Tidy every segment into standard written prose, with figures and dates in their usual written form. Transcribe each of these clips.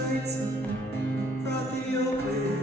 straight, frothy or clear.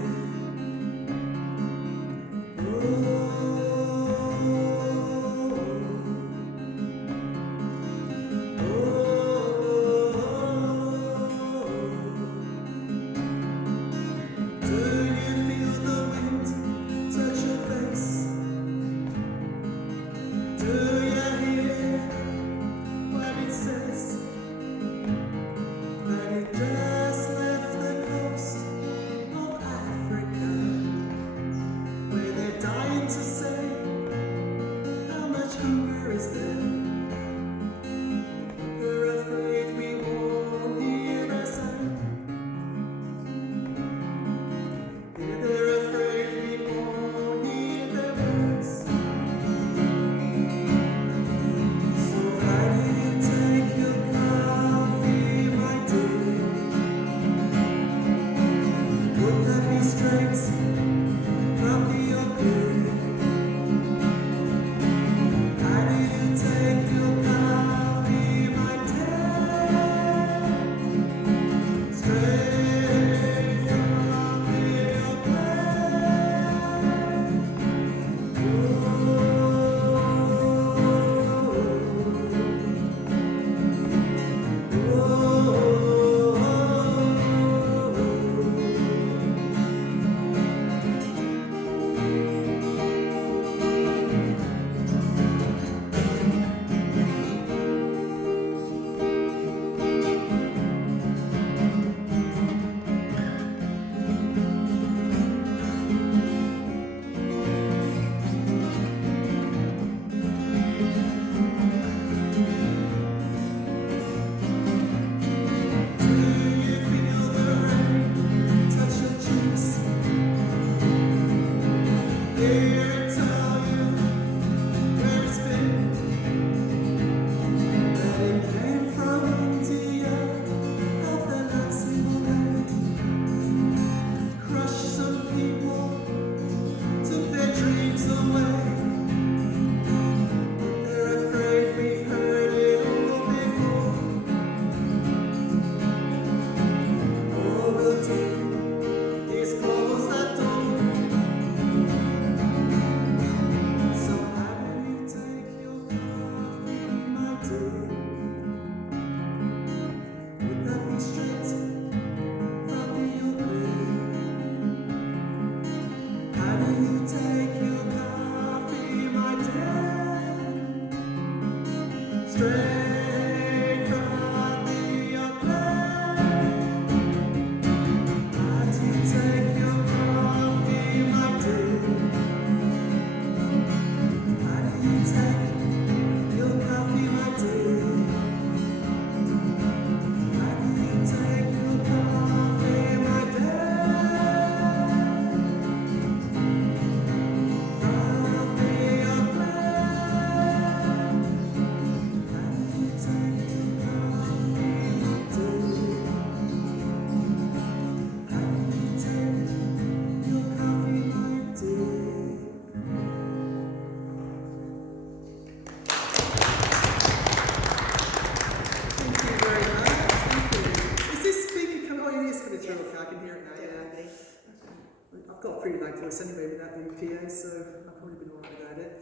Anyway, without the PA, so I've probably been alright without it.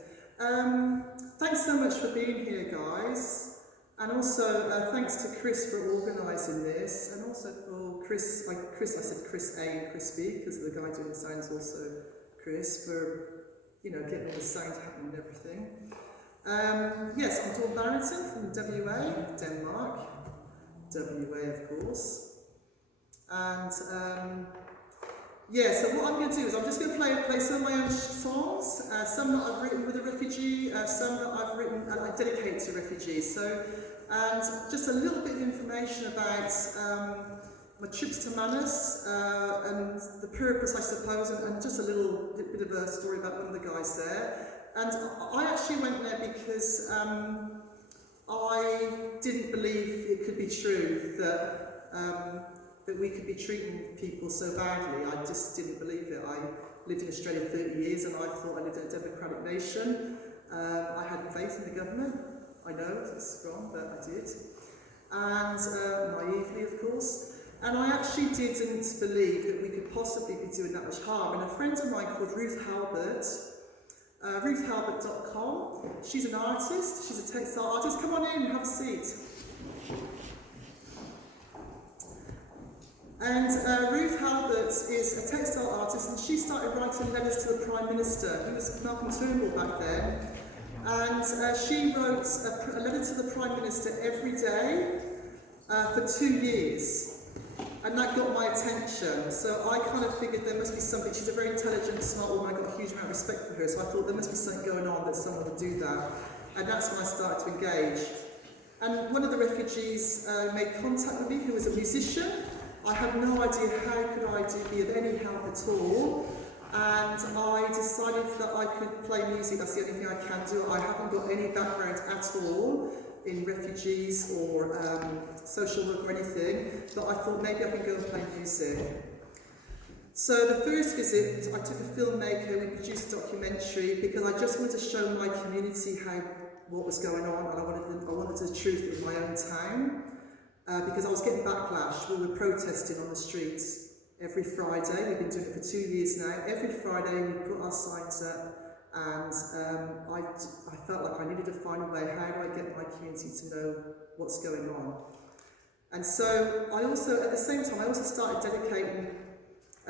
Thanks so much for being here, guys, and also thanks to Chris for organising this, and also for Chris. I said Chris A and Chris B because the guy doing the sounds also Chris for getting all the sound happening and everything. Yes, I'm Dawn Barrington from WA, Denmark, WA of course, and. Yeah, so what I'm going to do is I'm just going to play some of my own songs, some that I've written with a refugee, some that I've written and I dedicate to refugees. So, and just a little bit of information about my trips to Manus and the purpose, I suppose, and just a little bit of a story about one of the guys there. And I actually went there because I didn't believe it could be true that we could be treating people so badly. I just didn't believe it. I lived in Australia 30 years and I thought I lived in a democratic nation. I had faith in the government. I know it's strong, but I did. And naively, of course. And I actually didn't believe that we could possibly be doing that much harm. And a friend of mine called Ruth Halbert, ruthhalbert.com, she's an artist, she's a textile artist. Come on in, have a seat. And Ruth Halbert is a textile artist, and she started writing letters to the Prime Minister, who was Malcolm Turnbull back then. And she wrote a letter to the Prime Minister every day for 2 years. And that got my attention. So I kind of figured there must be something. She's a very intelligent, smart woman. I got a huge amount of respect for her. So I thought there must be something going on that someone would do that. And that's when I started to engage. And one of the refugees made contact with me, who was a musician. I had no idea how could I be of any help at all. And I decided that I could play music. That's the only thing I can do. I haven't got any background at all in refugees or social work or anything, but I thought maybe I can go and play music. So the first visit, I took a filmmaker, we produced a documentary because I just wanted to show my community what was going on, and I wanted the truth in my own town because I was getting backlash. We were protesting on the streets every Friday. We've been doing it for 2 years now. Every Friday we put our signs up. And I felt like I needed to find a way, how do I get my community to know what's going on? And so I also, at the same time, I also started dedicating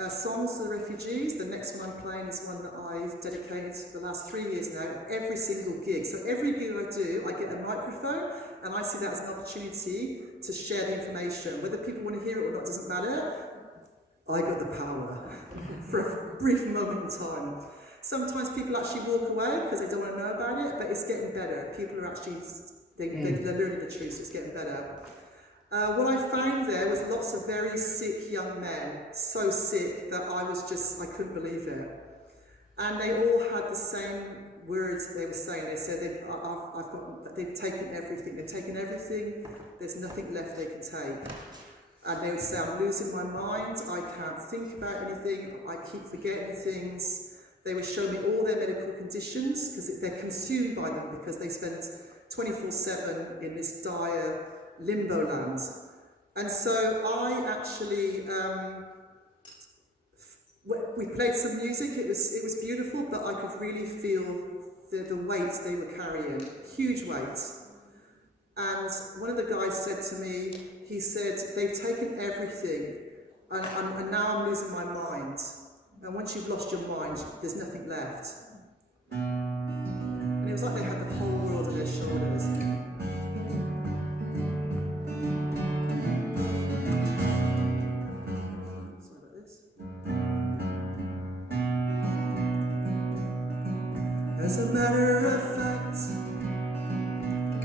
songs to the refugees. The next one I'm playing is one that I dedicated for the last 3 years now, every single gig. So every gig I do, I get a microphone, and I see that as an opportunity to share the information. Whether people want to hear it or not doesn't matter. I got the power for a brief moment in time. Sometimes people actually walk away because they don't want to know about it, but it's getting better. People are actually, they're learning the truth, so it's getting better. What I found there was lots of very sick young men, so sick that I couldn't believe it. And they all had the same words they were saying. They said, they've taken everything, there's nothing left they can take. And they would say, I'm losing my mind, I can't think about anything, I keep forgetting things. They would show me all their medical conditions because they're consumed by them because they spend 24/7 in this dire limbo land. And so I actually, we played some music, it was beautiful, but I could really feel the weight they were carrying, huge weight. And one of the guys said to me, he said, they've taken everything and now I'm losing my mind. And once you've lost your mind, there's nothing left. And it was like they had the whole world on their shoulders. Sorry about this. As a matter of fact,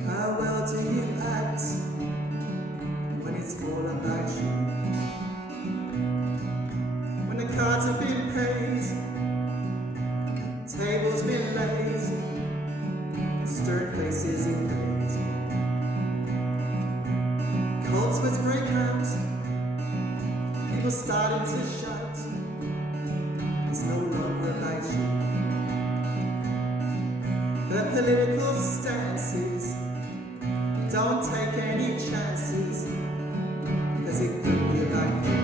how well do you act when it's all about you? When the cards have been paid, tables been laid, stern faces engraved, cold sweats break out, people starting to shout, it's no longer about you. The political stances don't take any chances, cause it could be about you.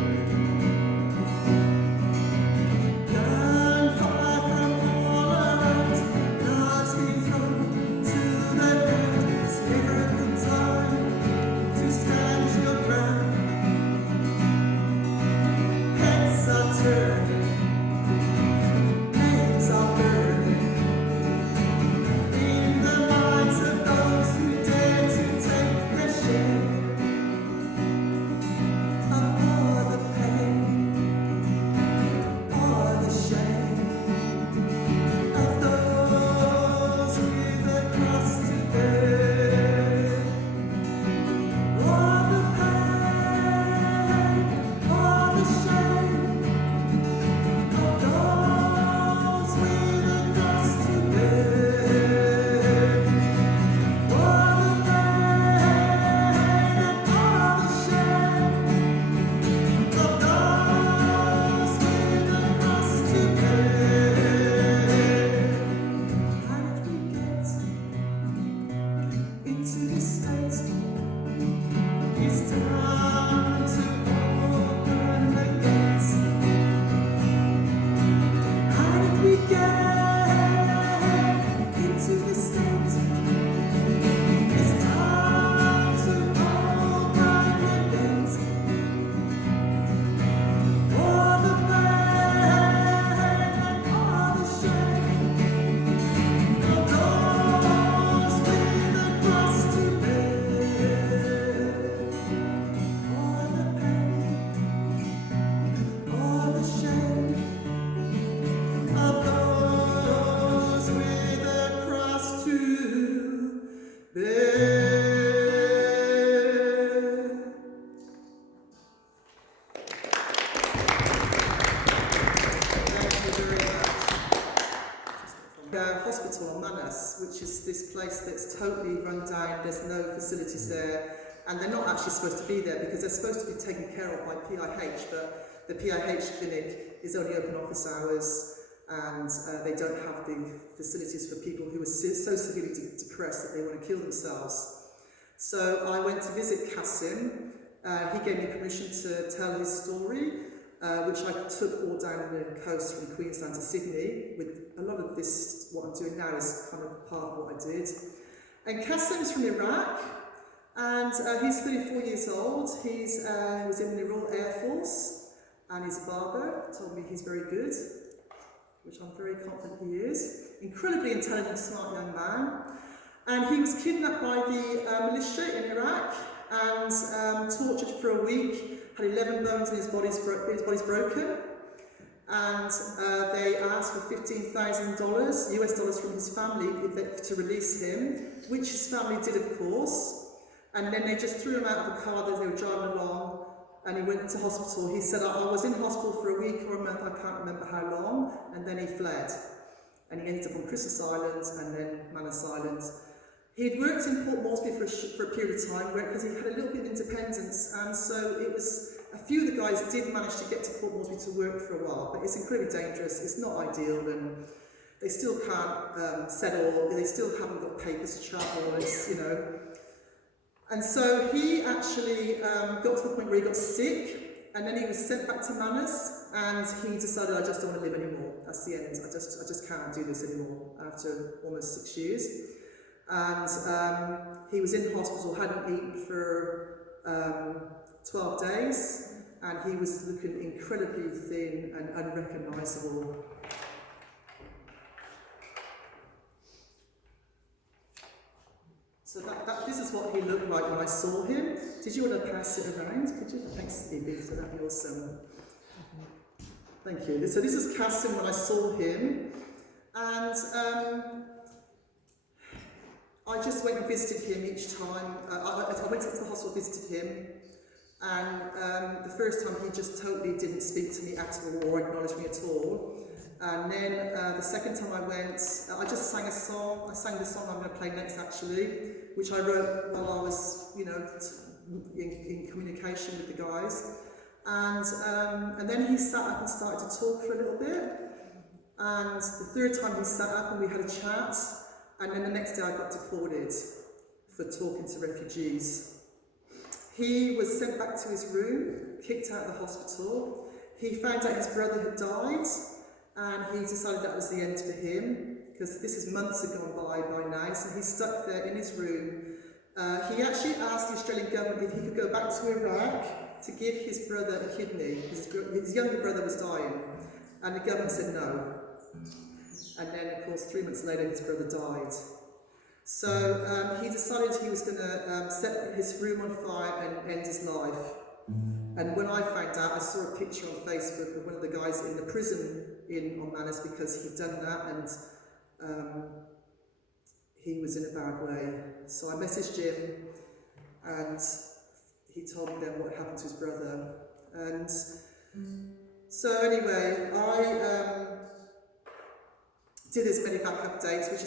Manus, which is this place that's totally run down, there's no facilities there, and they're not actually supposed to be there because they're supposed to be taken care of by PIH, but the PIH clinic is only open office hours, and they don't have the facilities for people who are so severely depressed that they want to kill themselves. So I went to visit Kasim. He gave me permission to tell his story, which I took all down the coast from Queensland to Sydney. With a lot of this, what I'm doing now is kind of part of what I did. And Kasim's from Iraq, and he's 34 years old. He was in the Royal Air Force, and he's a barber. Told me he's very good, which I'm very confident he is. Incredibly intelligent, smart young man. And he was kidnapped by the militia in Iraq and tortured for a week, had 11 bones in his body's broken. And they asked for $15,000 US dollars from his family to release him, which his family did, of course. And then they just threw him out of the car that they were driving along, and he went to hospital. He said, I was in hospital for a week or a month, I can't remember how long, and then he fled. And he ended up on Christmas Island and then Manus Island. He'd worked in Port Moresby for a period of time because he had a little bit of independence, and so it was, a few of the guys did manage to get to Port Moresby to work for a while, but it's incredibly dangerous, it's not ideal, and they still can't settle, they still haven't got papers to travel, it's, you know. And so he actually got to the point where he got sick, and then he was sent back to Manus, and he decided, I just don't want to live anymore, that's the end, I just can't do this anymore, after almost 6 years. And he was in hospital, hadn't eaten for 12 days, and he was looking incredibly thin and unrecognisable. So this is what he looked like when I saw him. Did you want to pass it around? Could you? Thanks, Stevie, so that'd be awesome. Thank you. So this is Kasim when I saw him, and I just went and visited him each time. I went to the hospital, visited him, and the first time he just totally didn't speak to me at all or acknowledge me at all. And then the second time I went, I just sang a song. I sang the song I'm going to play next, actually, which I wrote while I was, you know, in communication with the guys. And then he sat up and started to talk for a little bit. And the third time he sat up and we had a chat. And then the next day I got deported for talking to refugees. He was sent back to his room, kicked out of the hospital. He found out his brother had died, and he decided that was the end for him, because this is months had gone by now, so he's stuck there in his room. He actually asked the Australian government if he could go back to Iraq to give his brother a kidney, because his younger brother was dying, and the government said no. And then, of course, 3 months later, his brother died. So he decided he was going to set his room on fire and end his life. And when I found out, I saw a picture on Facebook of one of the guys in the prison on Manus because he'd done that, and he was in a bad way. So I messaged him, and he told me then what happened to his brother. And so anyway, I did as many back updates, which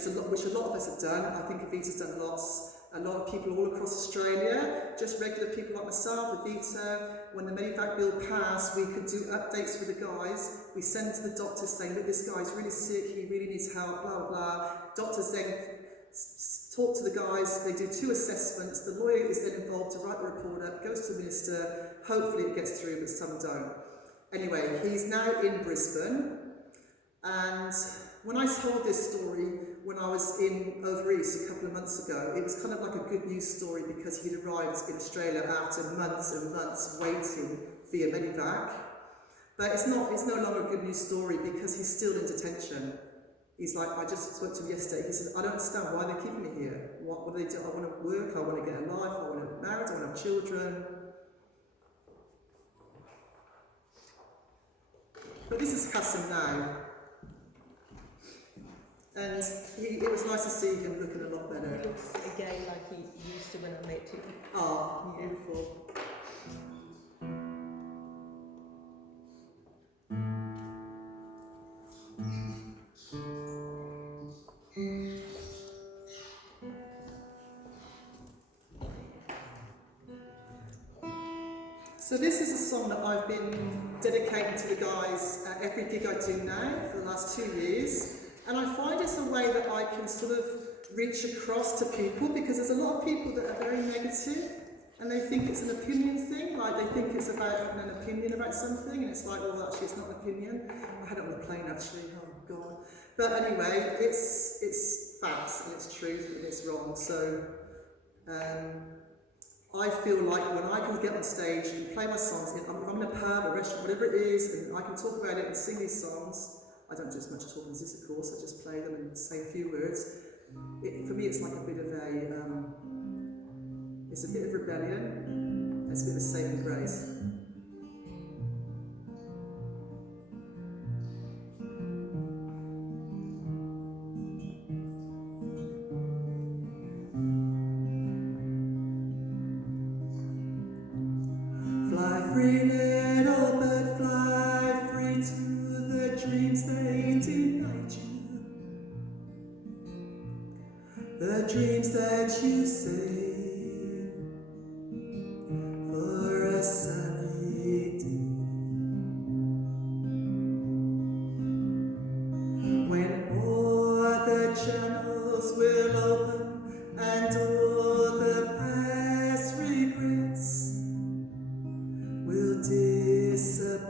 a lot of us have done. I think Avita's done lots. A lot of people all across Australia, just regular people like myself, Avita. When the Medivac bill passed, we could do updates for the guys. We send to the doctors saying, look, this guy's really sick, he really needs help, blah, blah, blah. Doctors then talk to the guys, they do 2 assessments. The lawyer is then involved to write the report up, goes to the minister, hopefully it gets through, but some don't. Anyway, he's now in Brisbane, and when I told this story when I was over east a couple of months ago, it was kind of like a good news story because he'd arrived in Australia after months and months waiting via Medivac. But it's no longer a good news story because he's still in detention. He's like, I just spoke to him yesterday, he said, I don't understand why they're keeping me here. What do they do? I want to work, I want to get a life, I want to get married, I want to have children. But this is Kasim now. And it was nice to see him looking a lot better. He looks again like he used to when I met him. Oh, beautiful. So this is a song that I've been dedicating to the guys at every gig I do now for the last 2 years. And I find it's a way that I can sort of reach across to people, because there's a lot of people that are very negative and they think it's an opinion thing, like they think it's about having an opinion about something, and it's like, well, actually it's not an opinion. I had it on the plane actually, oh God. But anyway, it's facts and it's truth and it's wrong. So I feel like when I can get on stage and play my songs, if I'm in a pub, a restaurant, whatever it is, and I can talk about it and sing these songs, I don't do as much talking as this, of course, I just play them and say a few words. For me, it's like a bit of it's a bit of rebellion, it's a bit of saving grace. Fly free, little bird, fly free to the dreams they denied you. The dreams that you saved for a sunny day. When all the channels will open and all the past regrets will dissipate.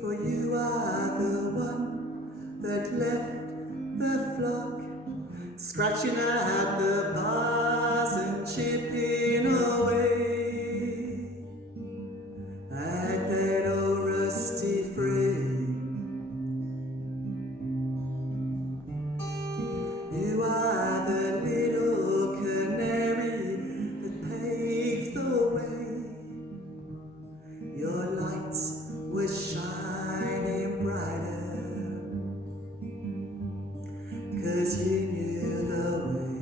For you are the one that left the flock, scratching at the bars and chipping away at that old rusty frame. You are the little canary that paved the way. Your lights were shining brighter, 'cause you knew the way.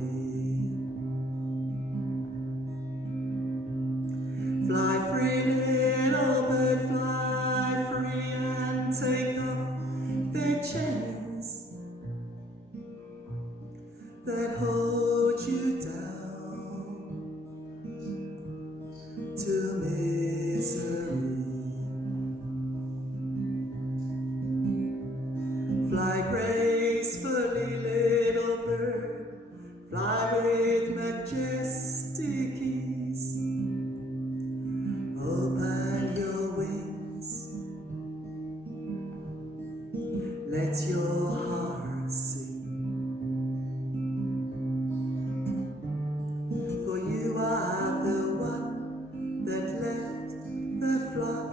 Fly free, little bird, fly free and take off their chains that hold you down to misery. Fly gracefully, little bird, fly with majestic ease. Open your wings, let your heart sing. For you are the one that left the flock,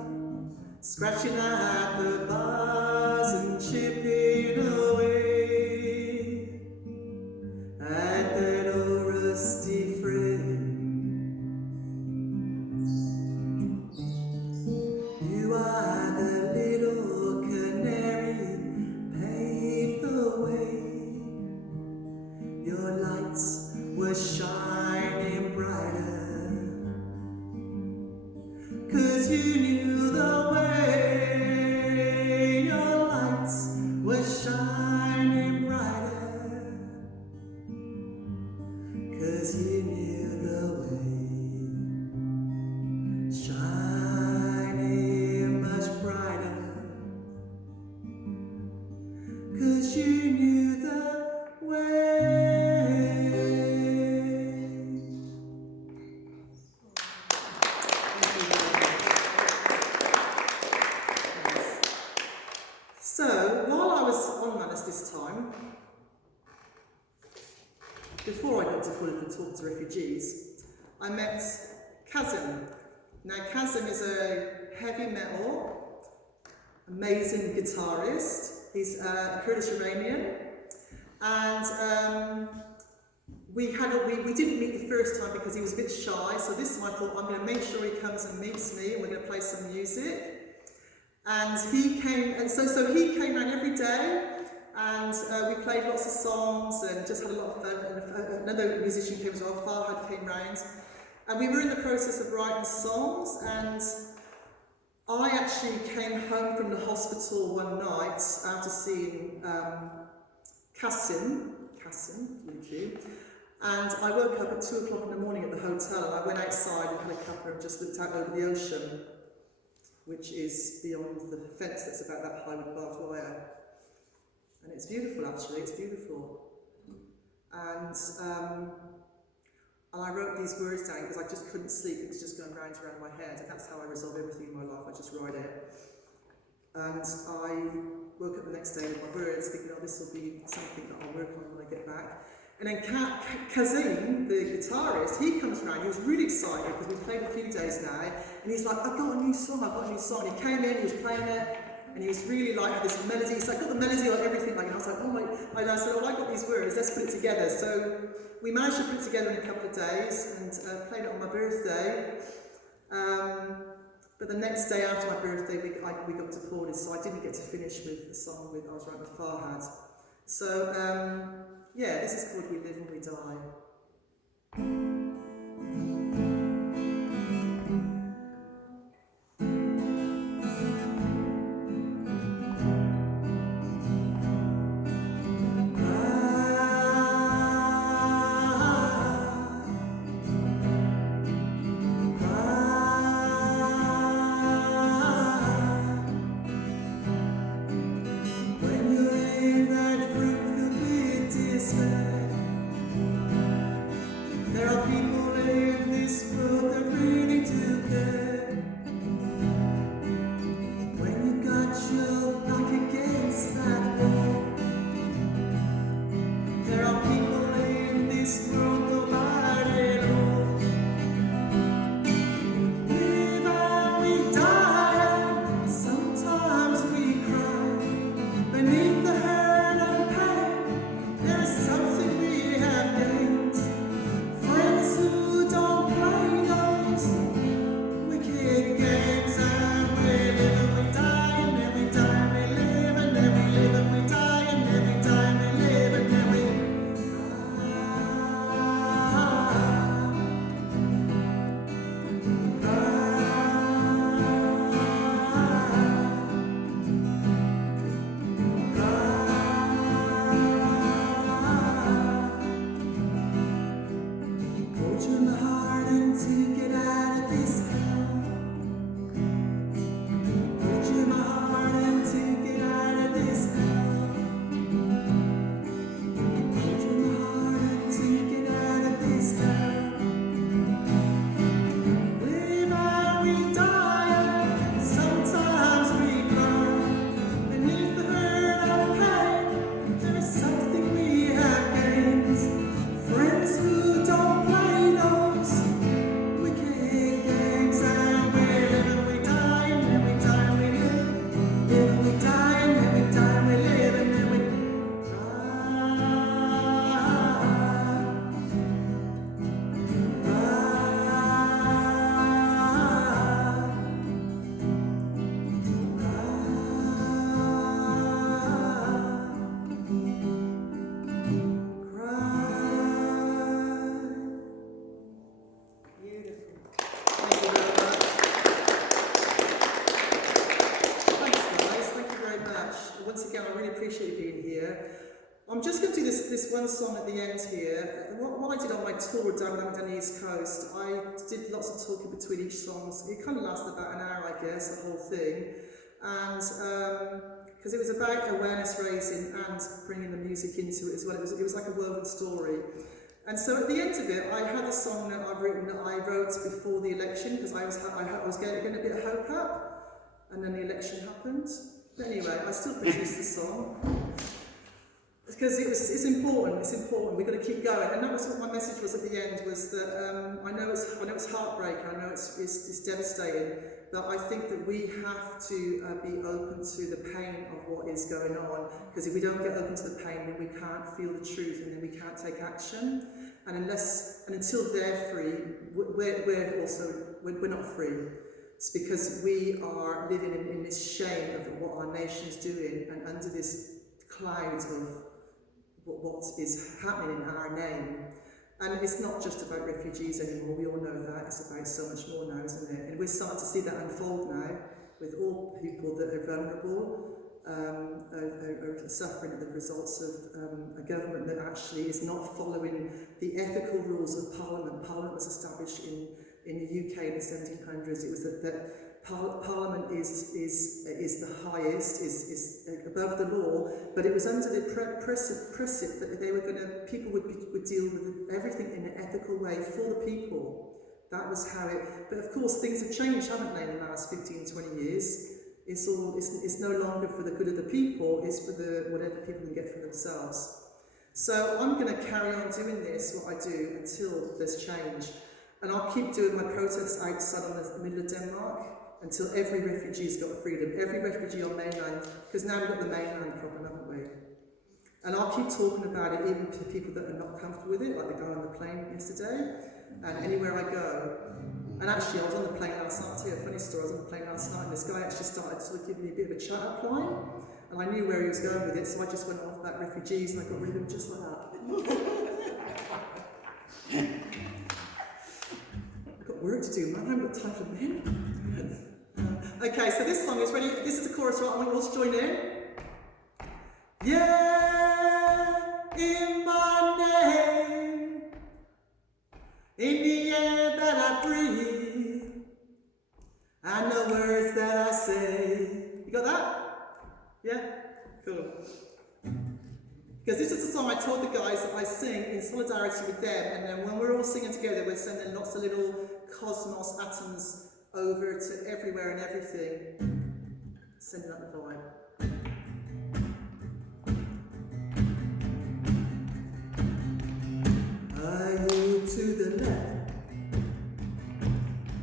scratching at the bars and chipping away at that old rusty frame. You are the little canary, paved the way. Your lights were shining brighter, 'cause you knew the way. Your lights were shining brighter, 'cause you knew the way. Shining much brighter, 'cause you knew the way. So, while I was on Manus this time, before I got to Fulham to talk to refugees, I met Kazim. Now, Kazim is a heavy metal, amazing guitarist. He's a Kurdish Iranian, and we didn't meet the first time because he was a bit shy. So this time I thought, I'm going to make sure he comes and meets me, and we're going to play some music. And he came, and so he came around every day, and we played lots of songs and just had a lot of fun. And another musician came as well, Farhad came round, and we were in the process of writing songs. And I actually came home from the hospital one night after seeing Cassin, YouTube, and I woke up at 2 o'clock in the morning at the hotel, and I went outside and had a cuppa and just looked out over the ocean, which is beyond the fence that's about that high with barbed wire. And it's beautiful, actually, it's beautiful. And I wrote these words down because I just couldn't sleep, it was just going round and round my head, and that's how I resolve everything in my life, I just write it. And I woke up the next day with my words, thinking, oh, this will be something that I'll work on when I get back. And then Kazim, the guitarist, he comes around, he was really excited because we played a few days now, and he's like, I've got a new song. And he came in, he was playing it, and he was really like this melody. He's like, got the melody on everything, like, and I was like, oh my, and I said, oh, I got these words, let's put it together. So we managed to put it together in a couple of days and played it on my birthday. But the next day after my birthday, we got deported, so I didn't get to finish with the song I was writing with Farhad. So, yeah, this is called We Live and We Die. I'm just going to do this one song at the end here. What I did on my tour down the East Coast, I did lots of talking between each song. It kind of lasted about an hour, I guess, the whole thing. And because it was about awareness raising and bringing the music into it as well. It was like a woven story. And so at the end of it, I had a song that I've written that I wrote before the election because I was getting a bit of hope up, and then the election happened. But anyway, I still produced the song. Because it's important, we've got to keep going. And that was what my message was at the end, was that I know it's heartbreaking, I know it's devastating, but I think that we have to be open to the pain of what is going on, because if we don't get open to the pain, then we can't feel the truth, and then we can't take action. And until they're free, we're not free. It's because we are living in this shame of what our nation is doing, and under this cloud of what is happening in our name. And it's not just about refugees anymore, we all know that, it's about so much more now, isn't it? And we're starting to see that unfold now. with all people that are vulnerable, are suffering the results of a government that actually is not following the ethical rules of Parliament. Parliament was established in the UK in the 1700s. It was that Parliament is the highest, is above the law, but it was under the precept that they were going to, people would deal with everything in an ethical way for the people. That was how it, but of course things have changed, haven't they, in the last 15, 20 years? It's no longer for the good of the people, it's for the whatever people can get for themselves. So I'm going to carry on doing this, what I do, until there's change. And I'll keep doing my protests outside on the middle of Denmark until every refugee's got freedom. Every refugee on mainland, because now we've got the mainland problem, haven't we? And I'll keep talking about it even to people that are not comfortable with it, like the guy on the plane yesterday, and anywhere I go. And actually, I was on the plane last night, I'll tell you a funny story. I was on the plane last night and this guy actually started sort of giving me a bit of a chat up line. And I knew where he was going with it, so I just went off about refugees and I got rid of him just like that. I've got work to do, man. I haven't got time for men. Okay, so this song is ready. This is the chorus, right? I want you all to join in. Yeah, in my name, in the air that I breathe, and the words that I say. You got that? Yeah? Cool. Because this is the song I told the guys that I sing in solidarity with them, and then when we're all singing together, we're sending lots of little cosmos atoms over to everywhere and everything, sending out the vibe. Are you to the left,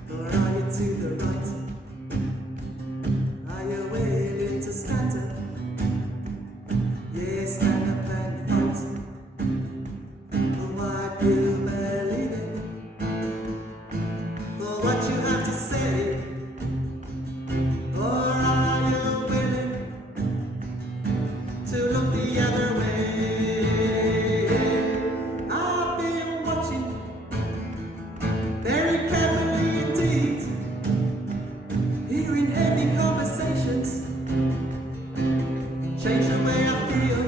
or are you to the right? Are you willing to stand up? Yeah, stand up and fight. For what you believe in, for what you have to say. Or are you willing to look the other way? Very carefully indeed, hearing heavy conversations change the way I feel.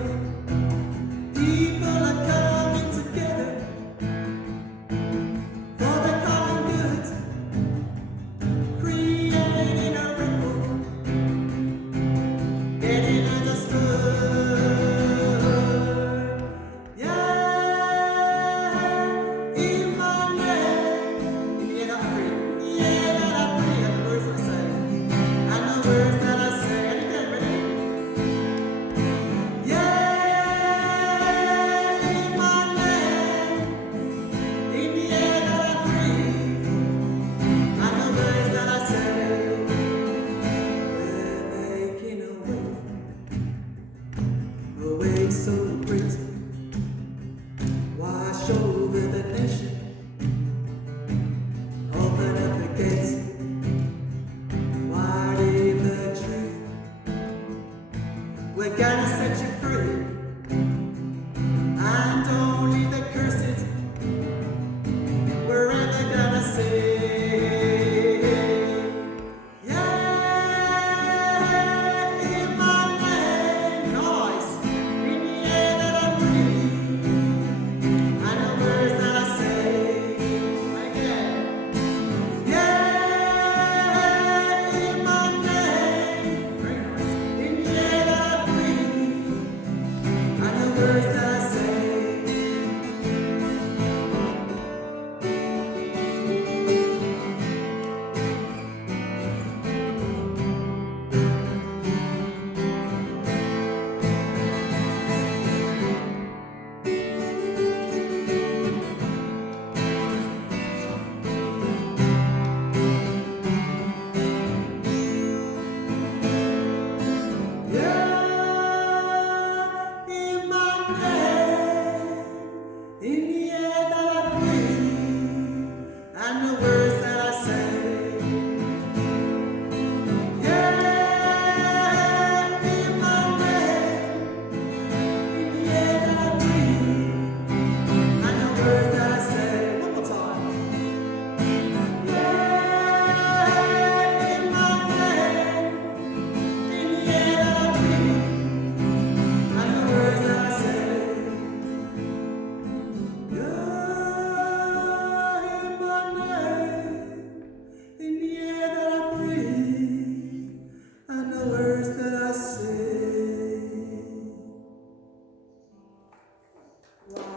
People are coming together for the common good, creating a ripple, getting understood.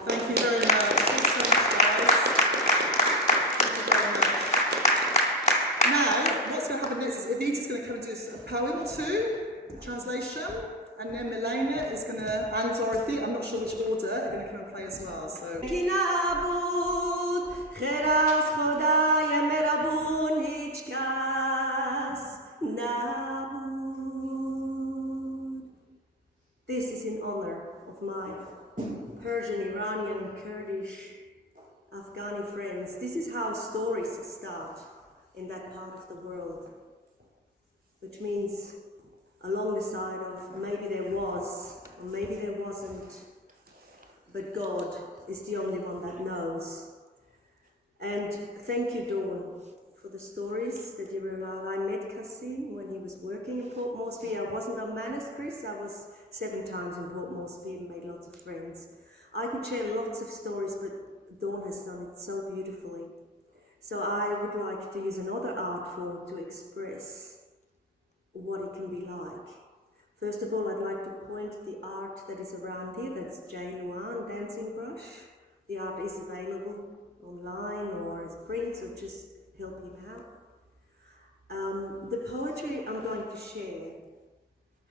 Thank you very much. Thanks so much, guys. Thank you very much. Now, what's going to happen next is Evita's going to come and do a poem or two, translation, and then Mileyna is going to, and Dorothy, I'm not sure which order, are going to come and play as well. So. This is in honor of my Persian, Iranian, Kurdish, Afghani friends. This is how stories start in that part of the world, which means along the side of maybe there was, or maybe there wasn't, but God is the only one that knows. And thank you, Dawn, for the stories that you were about. I met Kasim when he was working in Port Moresby. I wasn't on Manus, Chris. I was 7 times in Port Moresby and made lots of friends. I could share lots of stories, but Dawn has done it so beautifully. So I would like to use another art form to express what it can be like. First of all, I'd like to point the art that is around here. That's Jane Luan, Dancing Brush. The art is available online or as prints, or just help him out. The poetry I'm going to share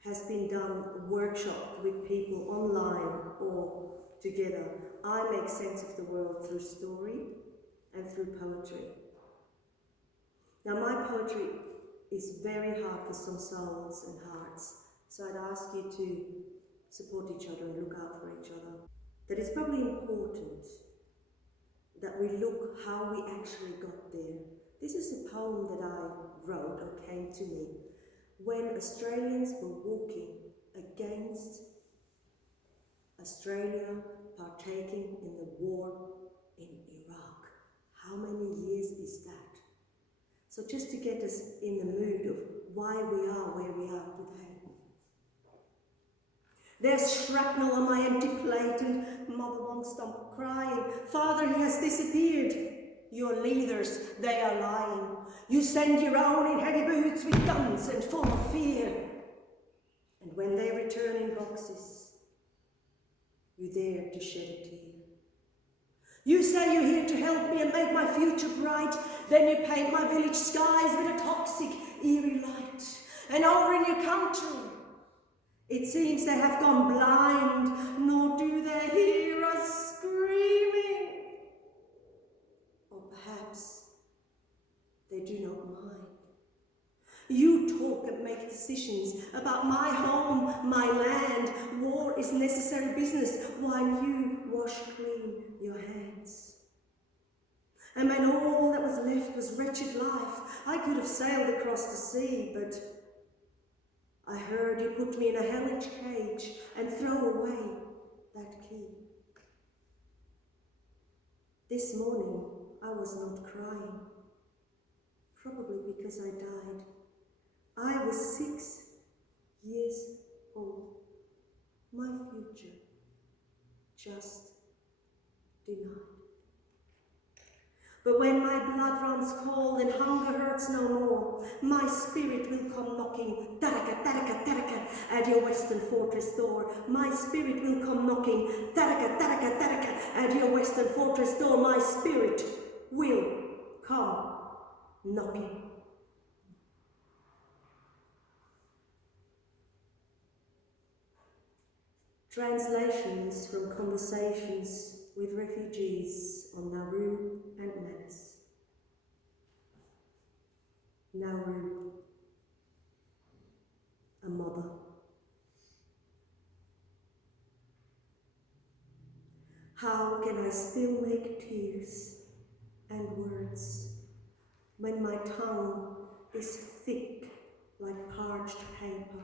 has been done workshopped with people online or together. I make sense of the world through story and through poetry. Now, my poetry is very hard for some souls and hearts, so I'd ask you to support each other and look out for each other. That it's probably important that we look how we actually got there. This is a poem that I wrote or came to me when Australians were walking against Australia partaking in the war in Iraq. How many years is that? So just to get us in the mood of why we are where we are today. There's shrapnel on my empty plate and Mother won't stop crying. Father, he has disappeared. Your leaders, they are lying. You send your own in heavy boots with guns and full of fear. And when they return in boxes, you dare to shed a tear. You say you're here to help me and make my future bright. Then you paint my village skies with a toxic, eerie light. And over in your country, it seems they have gone blind, nor do they hear us screaming. Or perhaps they do not mind. You talk and make decisions about my home, my land. War is necessary business, while you wash clean your hands. And when all that was left was wretched life, I could have sailed across the sea, but I heard you put me in a hellish cage and throw away that key. This morning, I was not crying, probably because I died. I was 6 years old. My future just denied. But when my blood runs cold and hunger hurts no more, my spirit will come knocking, taraka, taraka, taraka, at your western fortress door. My spirit will come knocking, taraka, taraka, taraka, at your western fortress door. My spirit will come knocking. Translations from conversations with refugees on Nauru and Manus. Nauru, a mother. How can I still make tears and words when my tongue is thick like parched paper?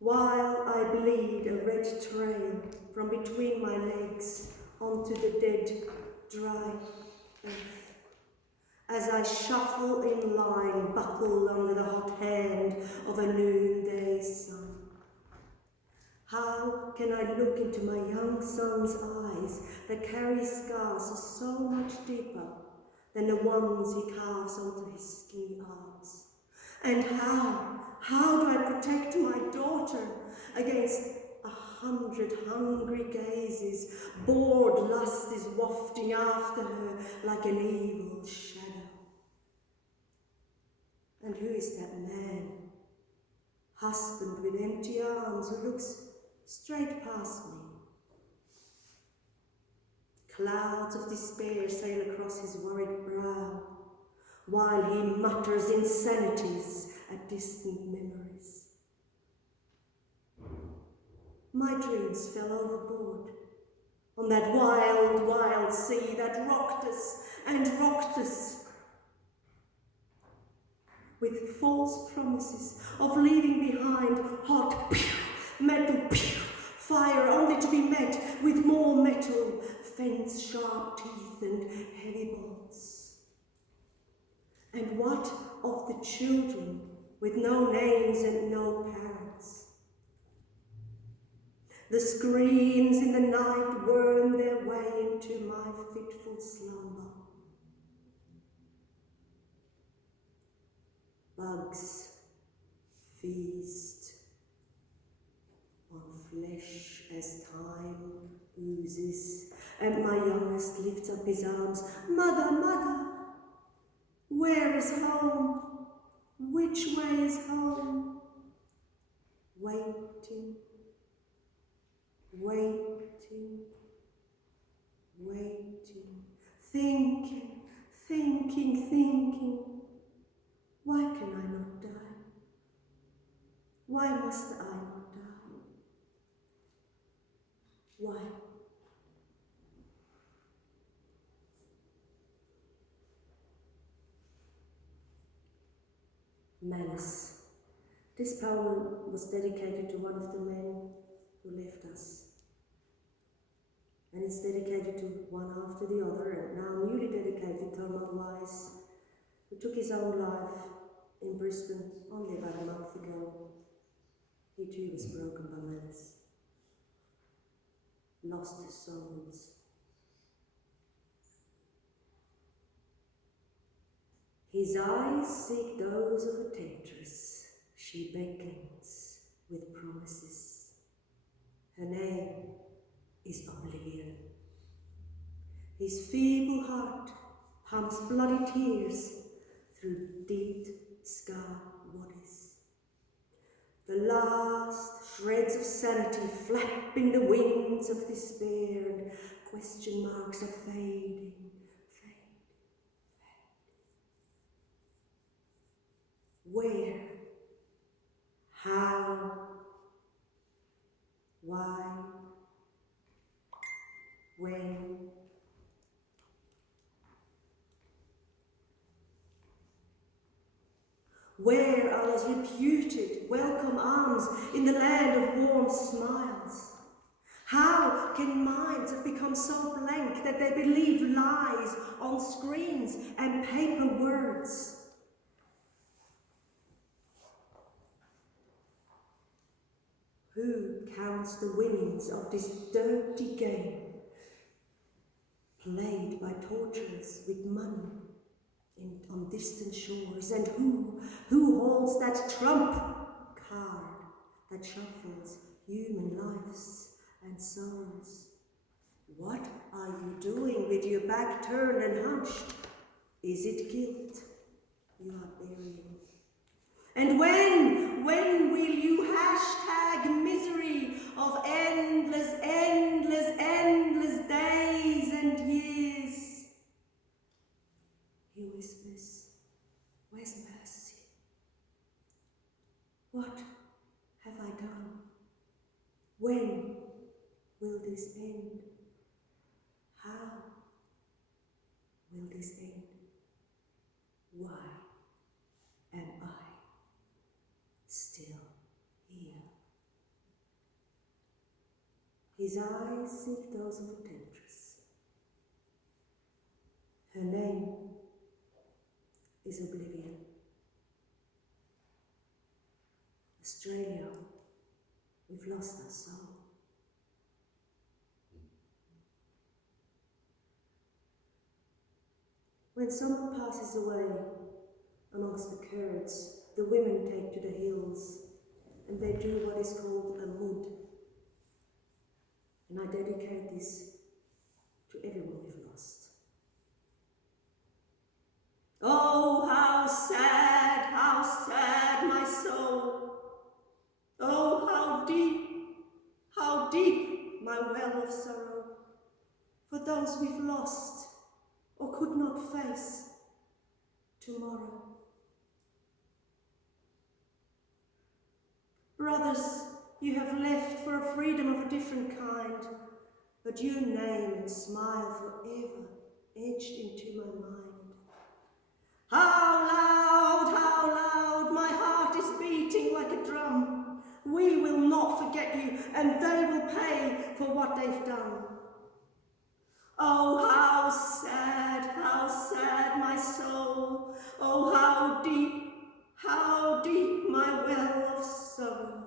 While I bleed a red trail from between my legs onto the dead, dry earth. As I shuffle in line, buckled under the hot hand of a noonday sun. How can I look into my young son's eyes that carry scars so much deeper than the ones he carves onto his skinny arms? And how do I protect my daughter against a 100 hungry gazes, bored lust is wafting after her like an evil shadow. And who is that man, husband with empty arms, who looks straight past me? Clouds of despair sail across his worried brow, while he mutters insanities at distant memories. My dreams fell overboard on that wild, wild sea that rocked us and rocked us with false promises of leaving behind hot metal fire, only to be met with more metal, fence-sharp teeth and heavy bolts. And what of the children with no names and no parents? The screams in the night worm their way into my fitful slumber. Bugs feast on flesh as time oozes, and my youngest lifts up his arms. Mother, mother, where is home? Which way is home? Waiting, waiting, waiting, thinking, thinking, thinking. Why can I not die? Why must I not die? Why? Manus. This poem was dedicated to one of the men who left us. And it's dedicated to one after the other, and now newly dedicated to Thomas Wise, who took his own life in Brisbane only about a month ago. He too was broken by Manus, lost his souls. His eyes seek those of a temptress, she beckons with promises. Her name is Oblivion. His feeble heart pumps bloody tears through deep scar waddies. The last shreds of sanity flap in the winds of despair, and question marks are fading, fading. Where? How? Why? When? Where are those reputed welcome arms in the land of warm smiles? How can minds have become so blank that they believe lies on screens and paper words? Who counts the winnings of this dirty game, played by torturers with money on distant shores? And who holds that trump card that shuffles human lives and souls? What are you doing with your back turned and hunched? Is it guilt you are burying? And when will you hashtag misery of endless, endless, endless days and years? He whispers, where's mercy? What have I done? When will this end? How will this end? Why am I still here? His eyes seek those of a temptress. Her name is Oblivion. Australia, we've lost our soul. When someone passes away amongst the Kurds, the women take to the hills and they do what is called a mud. And I dedicate this to everyone we've lost. Oh, how sad my soul. Oh, how deep my well of sorrow for those we've lost or could not face tomorrow. Brothers, you have left for a freedom of a different kind, but your name and smile forever etched into my mind. How loud my heart is beating like a drum. We will not forget you, and they will pay for what they've done. Oh, how sad my soul. Oh, how deep my well of sorrow.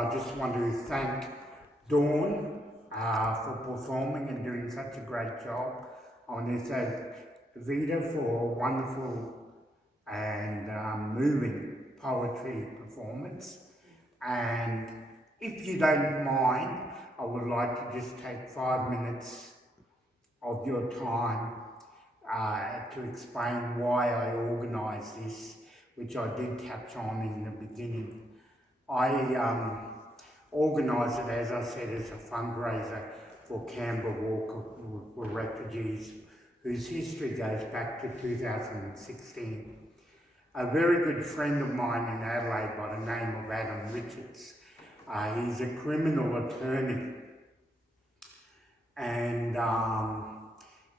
I just want to thank Dawn for performing and doing such a great job. I want to thank Vida for a wonderful and moving poetry performance. And if you don't mind, I would like to just take 5 minutes of your time to explain why I organised this, which I did touch on in the beginning. I organised it, as I said, as a fundraiser for Canberra Walk for refugees, whose history goes back to 2016. A very good friend of mine in Adelaide by the name of Adam Richards. He's a criminal attorney, and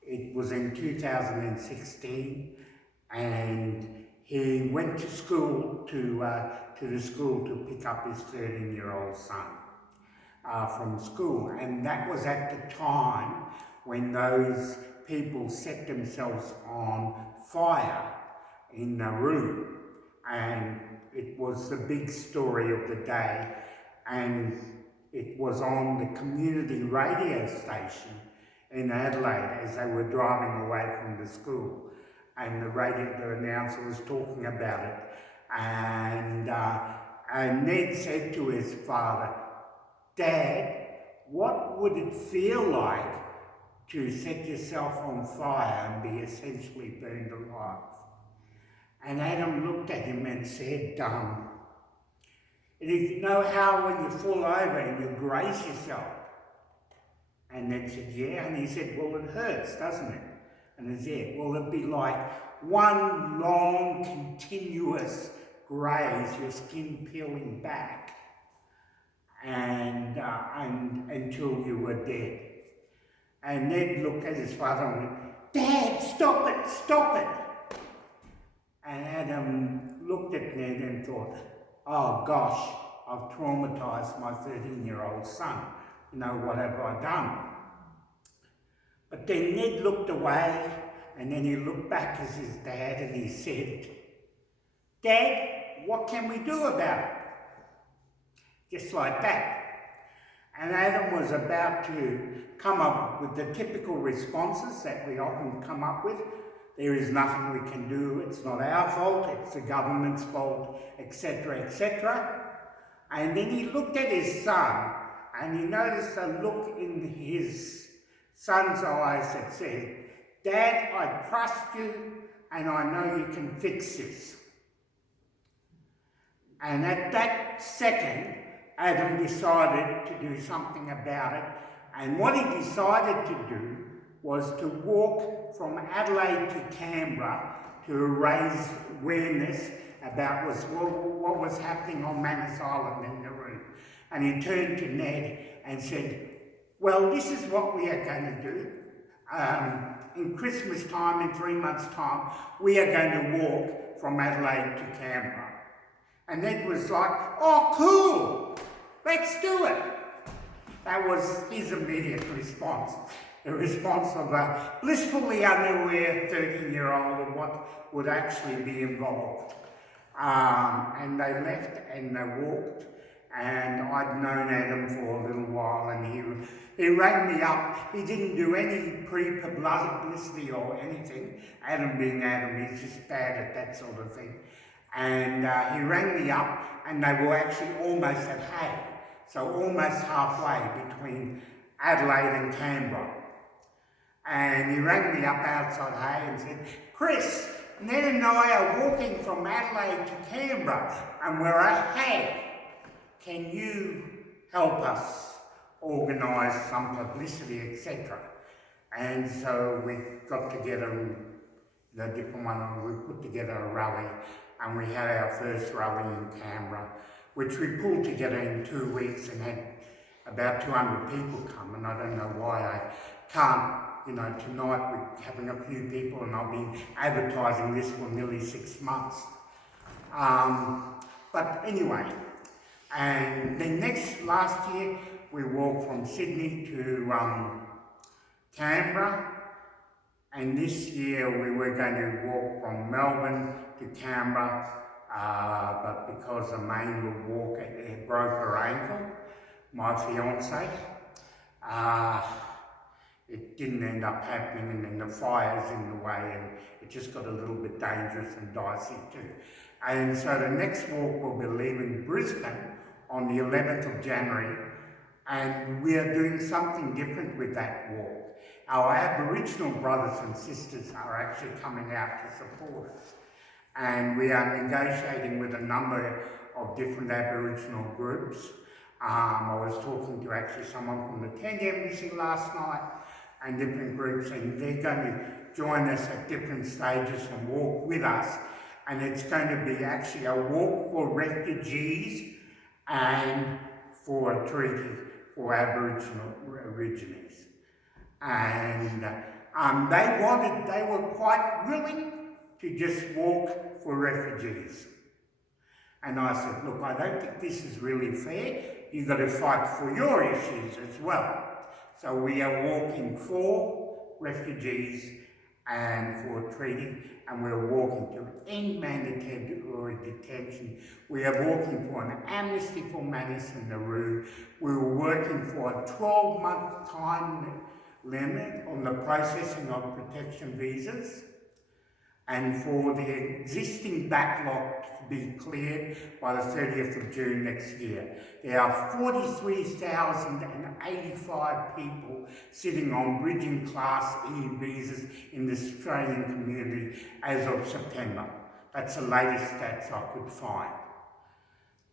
it was in 2016, and he went to school to the school to pick up his 13-year-old son from school, and that was at the time when those people set themselves on fire in Nauru, and it was the big story of the day, and it was on the community radio station in Adelaide as they were driving away from the school, and the announcer was talking about it, and Ned said to his father, "Dad, what would it feel like to set yourself on fire and be essentially burned alive?" And Adam looked at him and said, "You know how when you fall over and you graze yourself?" And Ned said, "Yeah." And he said, "Well, it hurts, doesn't it?" And he said, "Well, it'd be like one long, continuous graze, your skin peeling back, and until you were dead." And Ned looked at his father and went, "Dad, stop it, stop it." And Adam looked at Ned and thought, "Oh gosh, I've traumatised my 13-year-old son. You know, what have I done?" But then Ned looked away, and then he looked back at his dad and he said, "Dad, what can we do about it?" Just like that. And Adam was about to come up with the typical responses that we often come up with. There is nothing we can do, it's not our fault, it's the government's fault, etc., etc. And then he looked at his son and he noticed a look in his son's eyes that said, "Dad, I trust you and I know you can fix this." And at that second, Adam decided to do something about it. And what he decided to do was to walk from Adelaide to Canberra to raise awareness about what was happening on Manus Island in Nauru. And he turned to Ned and said, "Well, this is what we are going to do. In Christmas time, in 3 months' time, we are going to walk from Adelaide to Canberra." And Ned was like, "Oh, cool, let's do it." That was his immediate response. The response of a blissfully unaware 13-year-old of what would actually be involved. And they left and they walked, and I'd known Adam for a little while, and he rang me up. He didn't do any pre-publicity or anything. Adam being Adam, he's just bad at that sort of thing. And he rang me up, and they were actually almost at Hay, so almost halfway between Adelaide and Canberra. And he rang me up outside Hay and said, "Chris, Ned and I are walking from Adelaide to Canberra, and we're at Hay. Can you help us organise some publicity, etc.?" And so we got together, the different one, and we put together a rally, and we had our first rally in Canberra, which we pulled together in 2 weeks and had about 200 people come. And I don't know why I can't, tonight we're having a few people, and I've been advertising this for nearly 6 months. But anyway, and then last year we walked from Sydney to Canberra, and this year we were going to walk from Melbourne to Canberra, but because Elaine would walk, it broke her ankle, my fiance. It didn't end up happening, and then the fire's in the way, and it just got a little bit dangerous and dicey too. And so the next walk will be leaving Brisbane on the 11th of January, and we are doing something different with that walk. Our Aboriginal brothers and sisters are actually coming out to support us, and we are negotiating with a number of different Aboriginal groups. I was talking to actually someone from the Tent Embassy last night, and different groups, and they're going to join us at different stages and walk with us. And it's going to be actually a walk for refugees and for a treaty for Aboriginal Aborigines. And they were quite willing to just walk for refugees. And I said, look, I don't think this is really fair. You've got to fight for your issues as well. So we are walking for refugees and for a treaty, and we're walking to end mandatory detention. We are walking for an amnesty for Manus and Reid. We're working for a 12-month time limit on the processing of protection visas, and for the existing backlog to be cleared by the 30th of June next year. There are 43,085 people sitting on bridging Class E visas in the Australian community as of September. That's the latest stats I could find.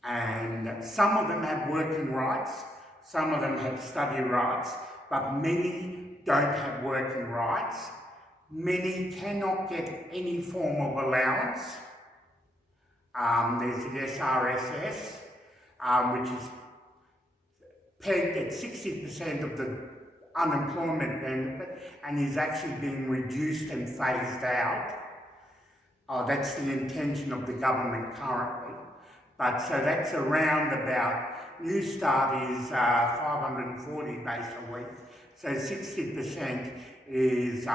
And some of them have working rights, some of them have study rights, but many don't have working rights. Many cannot get any form of allowance. There's the SRSS, which is pegged at 60% of the unemployment benefit and is actually being reduced and phased out. That's the intention of the government currently. But so that's around about, New Start is 540 base a week, so 60% is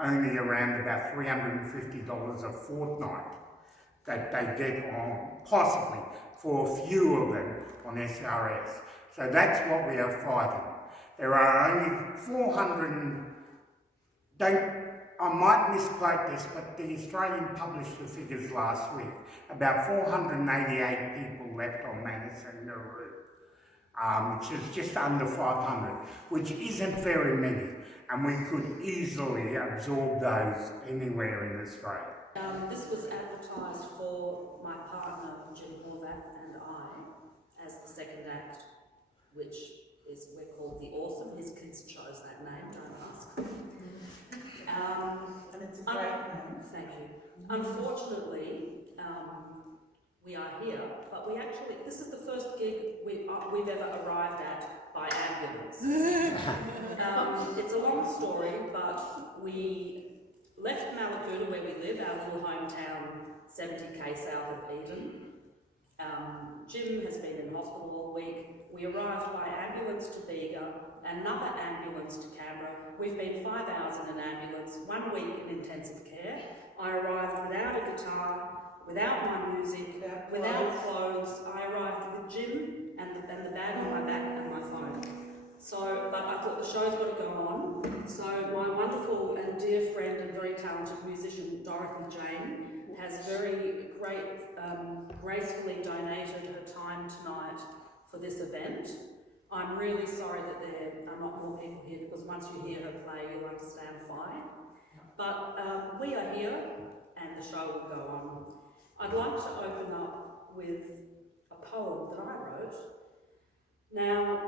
only around about $350 a fortnight that they get on, possibly, for a few of them on SRS. So that's what we are fighting. There are only 400, I might misquote this, but the Australian published the figures last week. About 488 people left on Manus and Reid, which is just under 500, which isn't very many. And we could easily absorb those anywhere in Australia. This was advertised for my partner, Jim Horvath, and I, as the second act, which is, we're called The Awesome. His kids chose that name, don't ask. And it's a great name. Thank you. Unfortunately, we are here, but this is the first gig we've ever arrived at by ambulance. It's a long story, but we left Mallacoota, where we live, our little hometown, 70k south of Eden, Jim has been in hospital all week. We arrived by ambulance to Bega, another ambulance to Canberra. We've been 5 hours in an ambulance, 1 week in intensive care. I arrived without a guitar, without my music, without clothes. I arrived with Jim and the bag on my back and my phone. So, but I thought the show's got to go on. So my wonderful and dear friend and very talented musician, Dorothy-Jane, has very gracefully donated her time tonight for this event. I'm really sorry that there are not more people here, because once you hear her play, you'll understand why. But we are here, and the show will go on. I'd like to open up with a poem that I wrote. Now,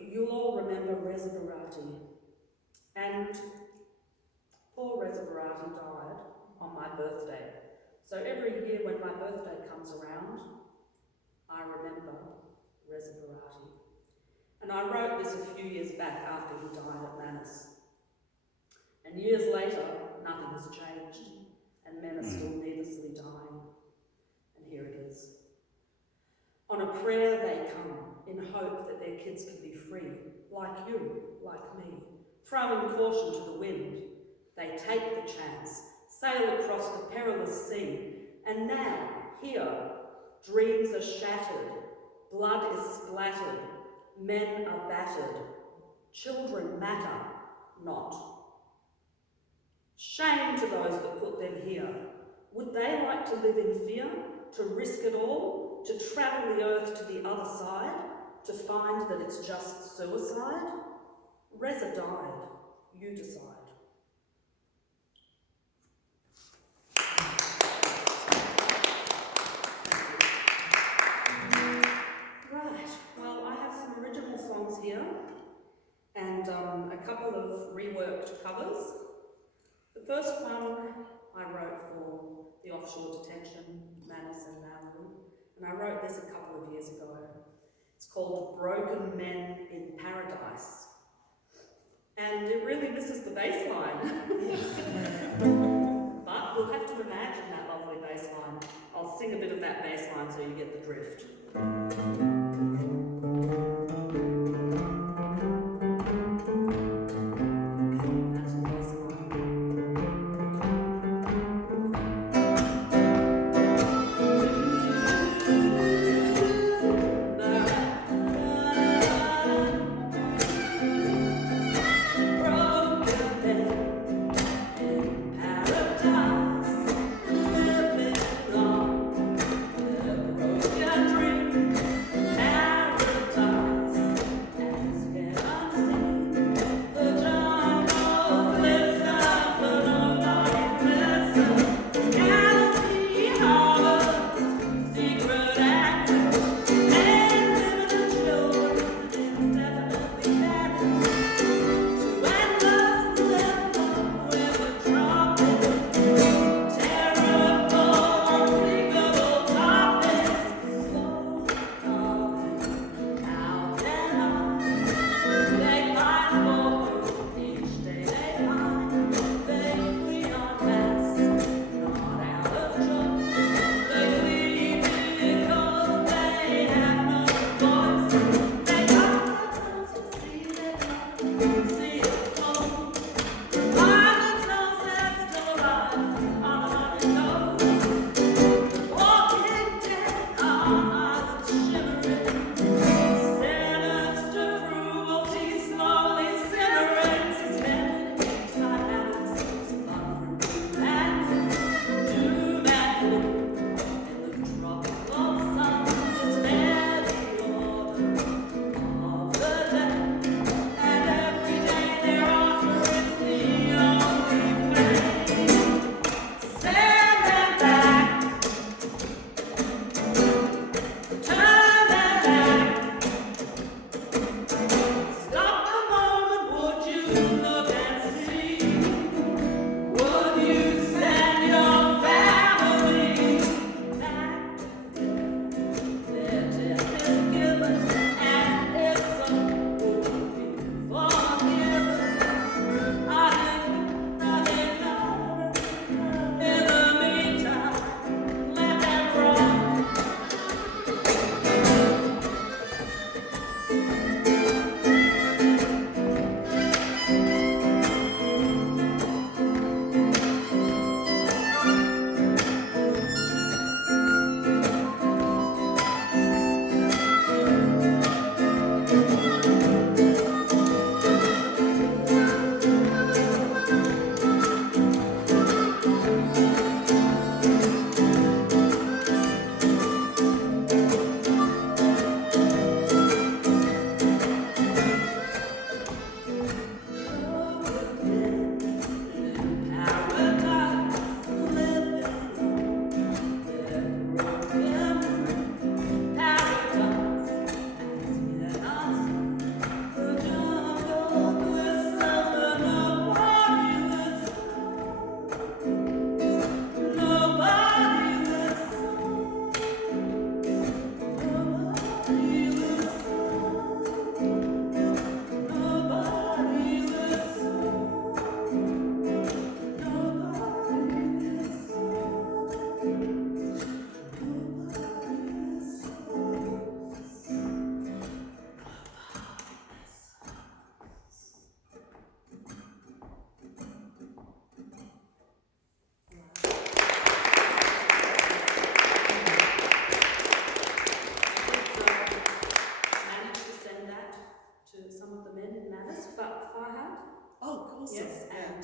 you'll all remember Reza Barati, and poor Reza Barati died on my birthday. So every year when my birthday comes around, I remember Reza Barati. And I wrote this a few years back after he died at Manus. And years later, nothing has changed, and men are still needlessly dying. And here it is. On a prayer they come, in hope that their kids can be free, like you, like me. Throwing caution to the wind, they take the chance, sail across the perilous sea, and now, here, dreams are shattered, blood is splattered, men are battered, children matter not. Shame to those that put them here. Would they like to live in fear, to risk it all, to travel the earth to the other side, to find that it's just suicide? Reza died, you decide. Right, well, I have some original songs here, and a couple of reworked covers. The first one I wrote for the offshore detention, Manus Island, and I wrote this a couple of years ago. It's called Broken Men in Paradise. And it really misses the bass line. But we'll have to imagine that lovely bass line. I'll sing a bit of that bass line so you get the drift.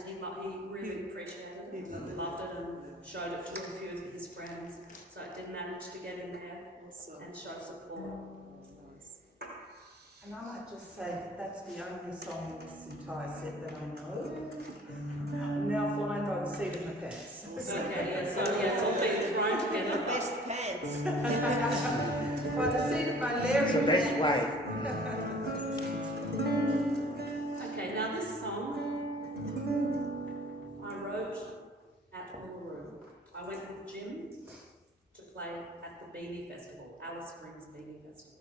and he really appreciated it. He loved it and showed it to a few of his friends. So I did manage to get in there and show support. And I might just say that that's the only song in this entire set that I know. I'm now flying by the seat of my pants. Okay, so it's all been thrown together. Best pants. By the seat of my Larry. It's the best way. Okay, now this song I wrote at Uluru. I went with Jim to play at the Beanie Festival, Alice Springs Beanie Festival.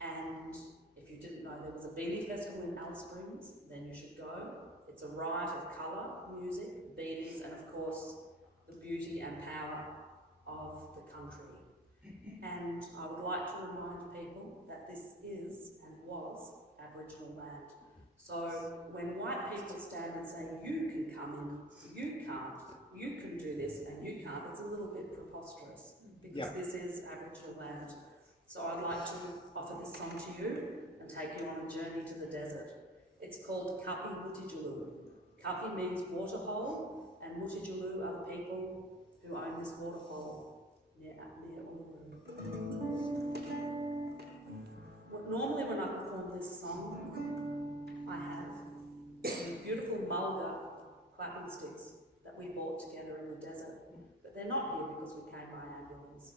And if you didn't know there was a Beanie Festival in Alice Springs, then you should go. It's a riot of colour, music, beanies, and of course the beauty and power of the country. And I would like to remind people that this is and was Aboriginal land. So when white people stand and say, you can come in, you can't, you can do this and you can't, it's a little bit preposterous because this is Aboriginal land. So I'd like to offer this song to you and take you on a journey to the desert. It's called Kapi Mutijulu. Kapi means waterhole and Mutijulu are the people who own this waterhole near Uluru. Normally when I perform this song, I have these beautiful mulga clapping sticks that we bought together in the desert, but they're not here because we came by ambulance.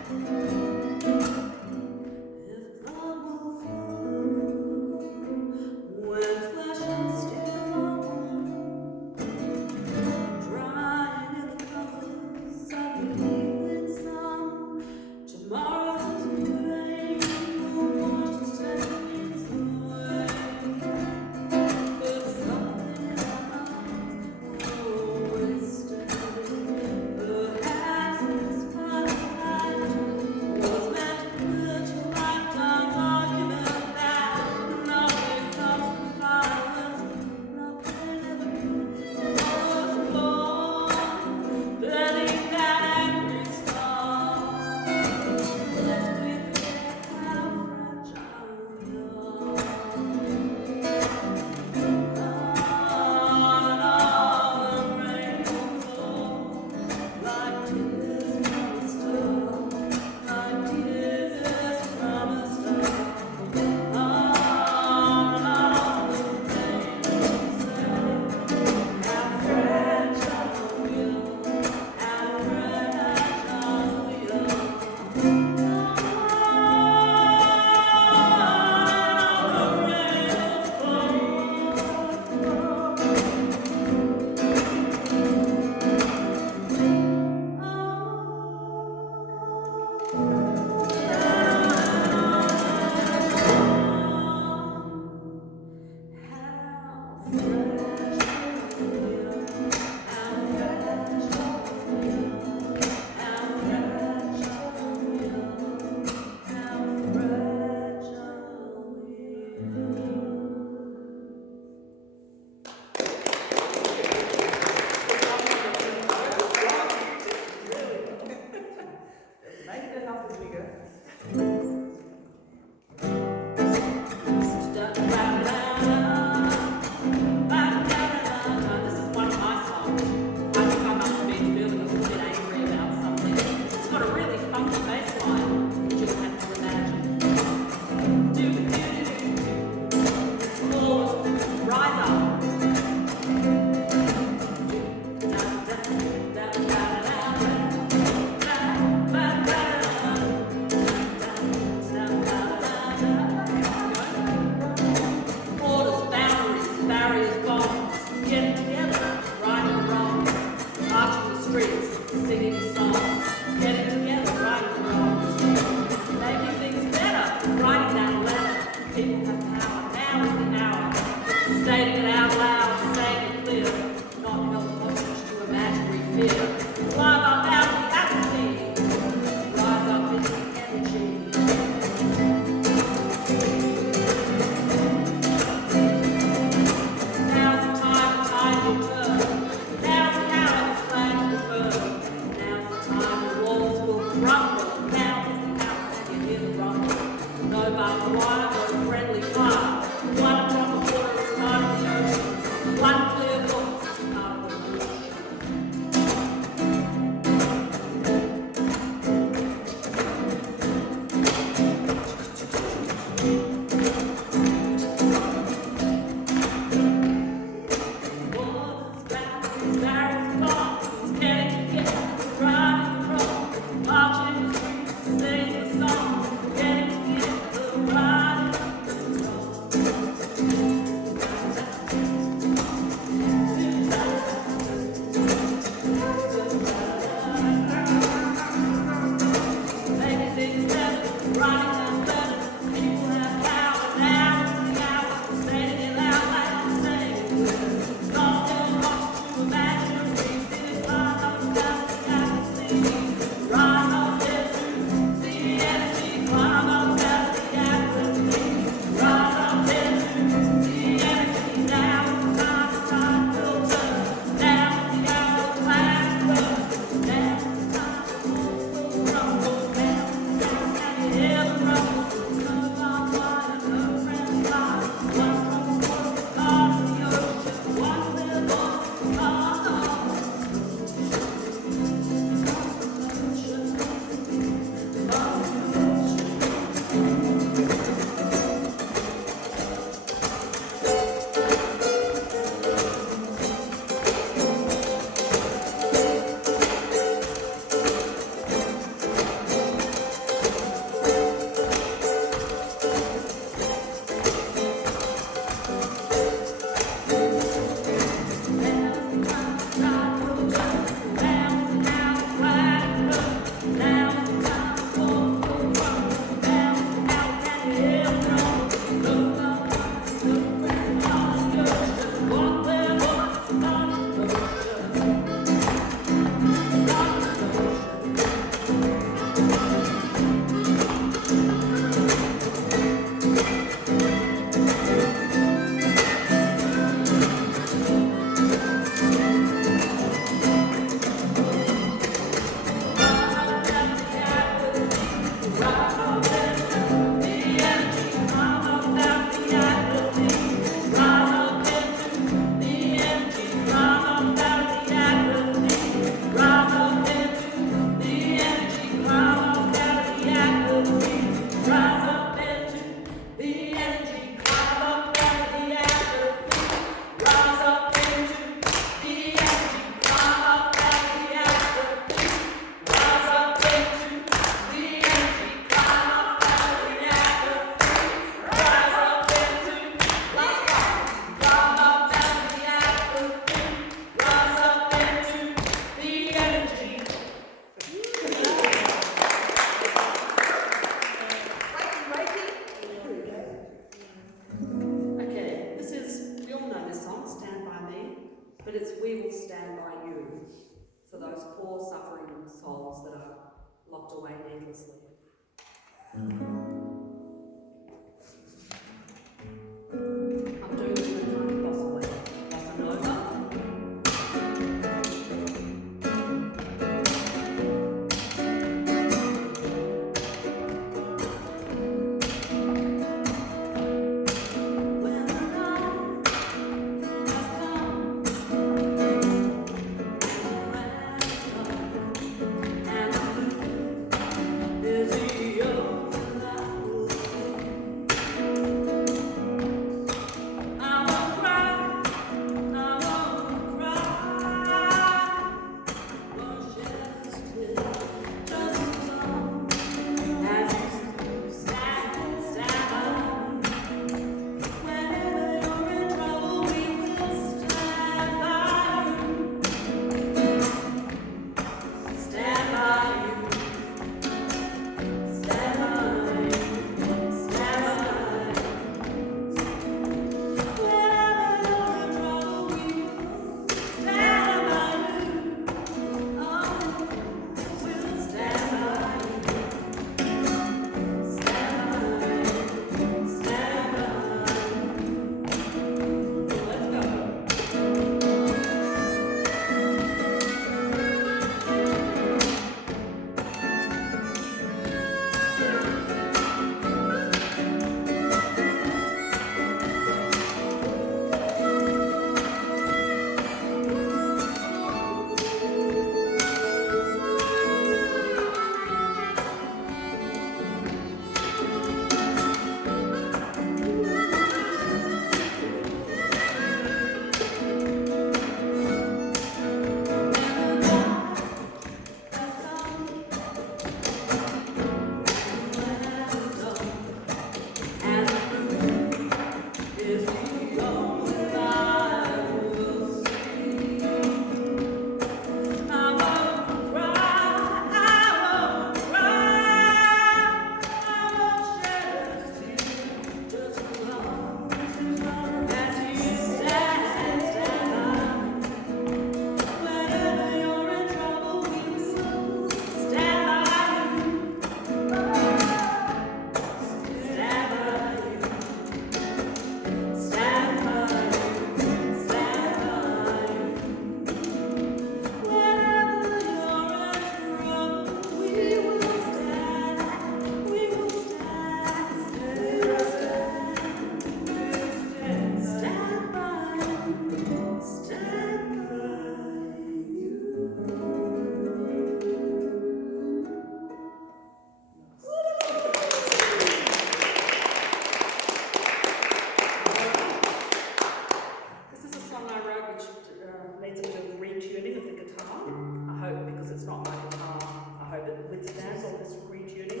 hope it withstands all this retuning.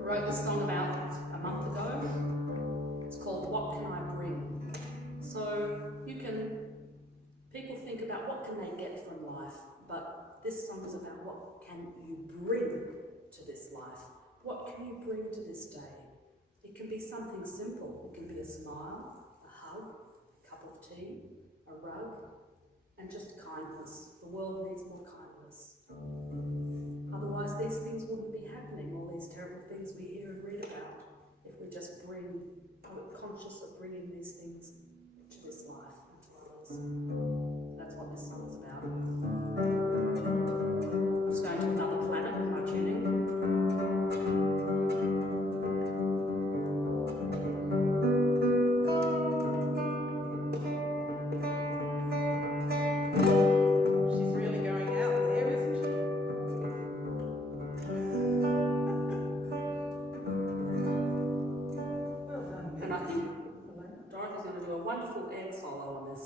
I wrote this song about a month ago. It's called What Can I Bring? So people think about what can they get from life, but this song is about what can you bring to this life? What can you bring to this day? It can be something simple. It can be a smile, a hug, a cup of tea, a rug, and just kindness. The world needs more kindness. Otherwise, these things wouldn't be happening, all these terrible things we hear and read about, if we just we're conscious of bringing these things to this life and to others. That's what this song's about. Just going to another planet with my tuning. She's really going out there, isn't she? Well done. And I think Dorothy's going to do a wonderful egg solo on this.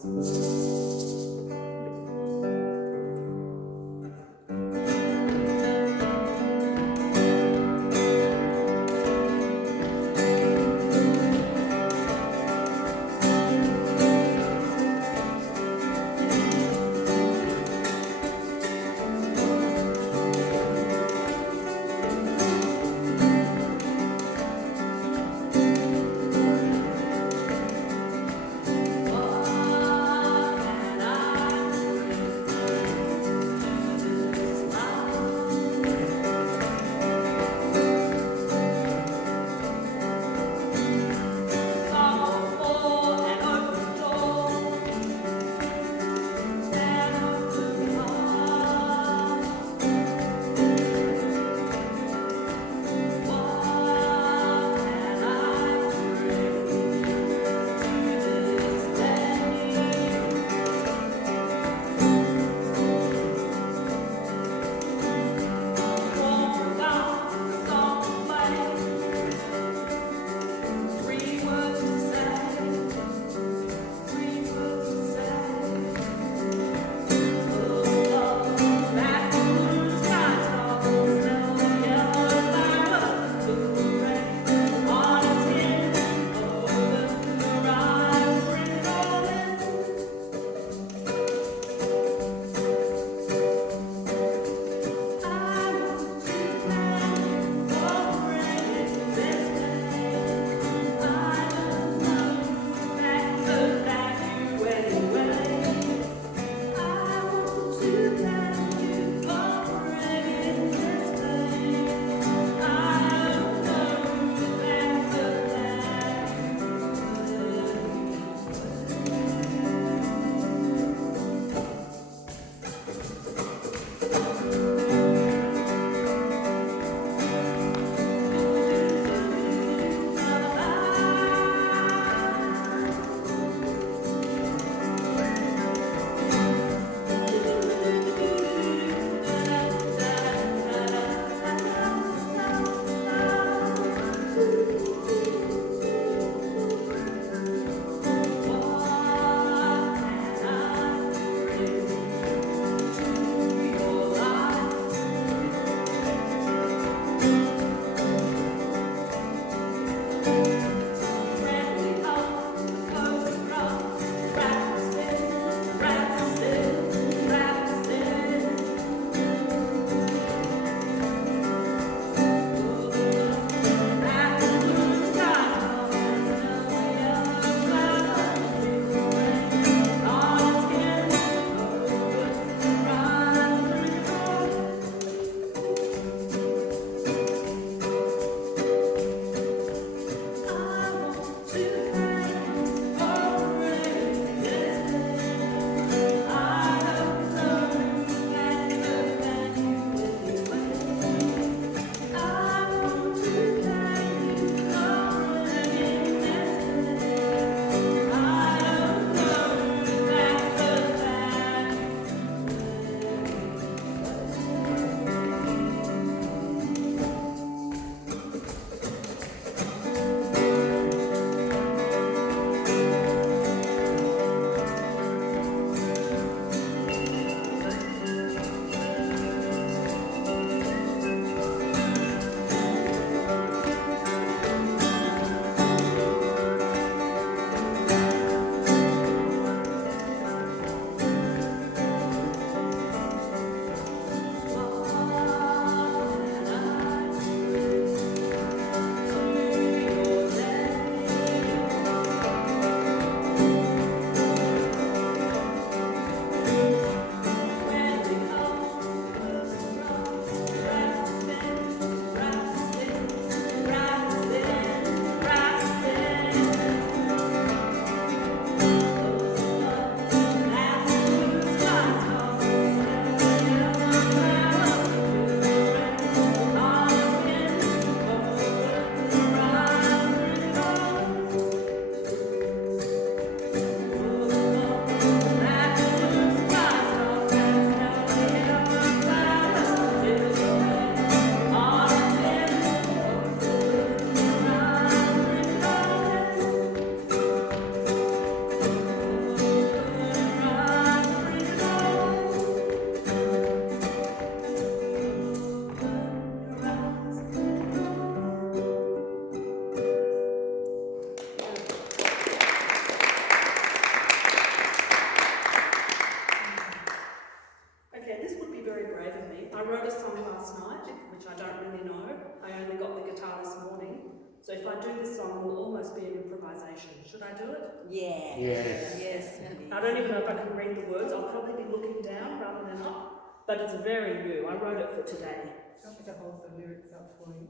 very brave of me. I wrote a song last night, which I don't really know. I only got the guitar this morning. So if I do this song, it will almost be an improvisation. Should I do it? Yeah. Yes. I don't even know if I can read the words. I'll probably be looking down rather than up. But it's very new. I wrote it for today. Do you want me to hold the lyrics up for you?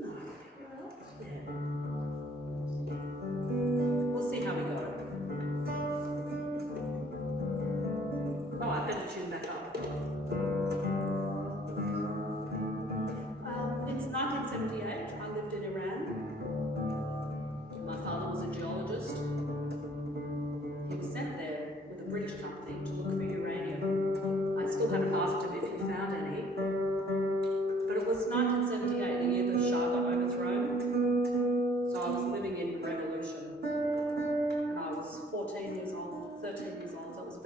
No. Yeah. We'll see how we go. Oh, I better tune that up. It's 1978. I lived in Iran. My father was a geologist. He was sent there with a British company to look for uranium. I still haven't asked him if he found any. But it was 1978, the year the Shah got overthrown. So I was living in revolution. And I was 14 years old, 13 years old. So I was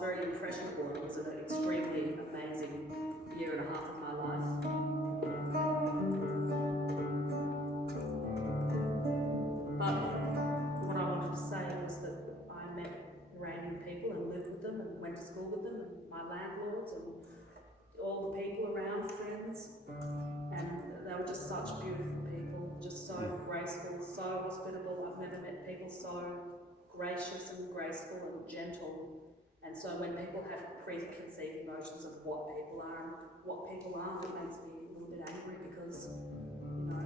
very impressionable. It was an extremely amazing year and a half of my life. But what I wanted to say was that I met Iranian people and lived with them and went to school with them, and my landlords and all the people around, friends, and they were just such beautiful people, just so graceful, so hospitable. I've never met people so gracious and graceful and gentle. And so when people have preconceived notions of what people are and what people aren't, it makes me a little bit angry because, you know,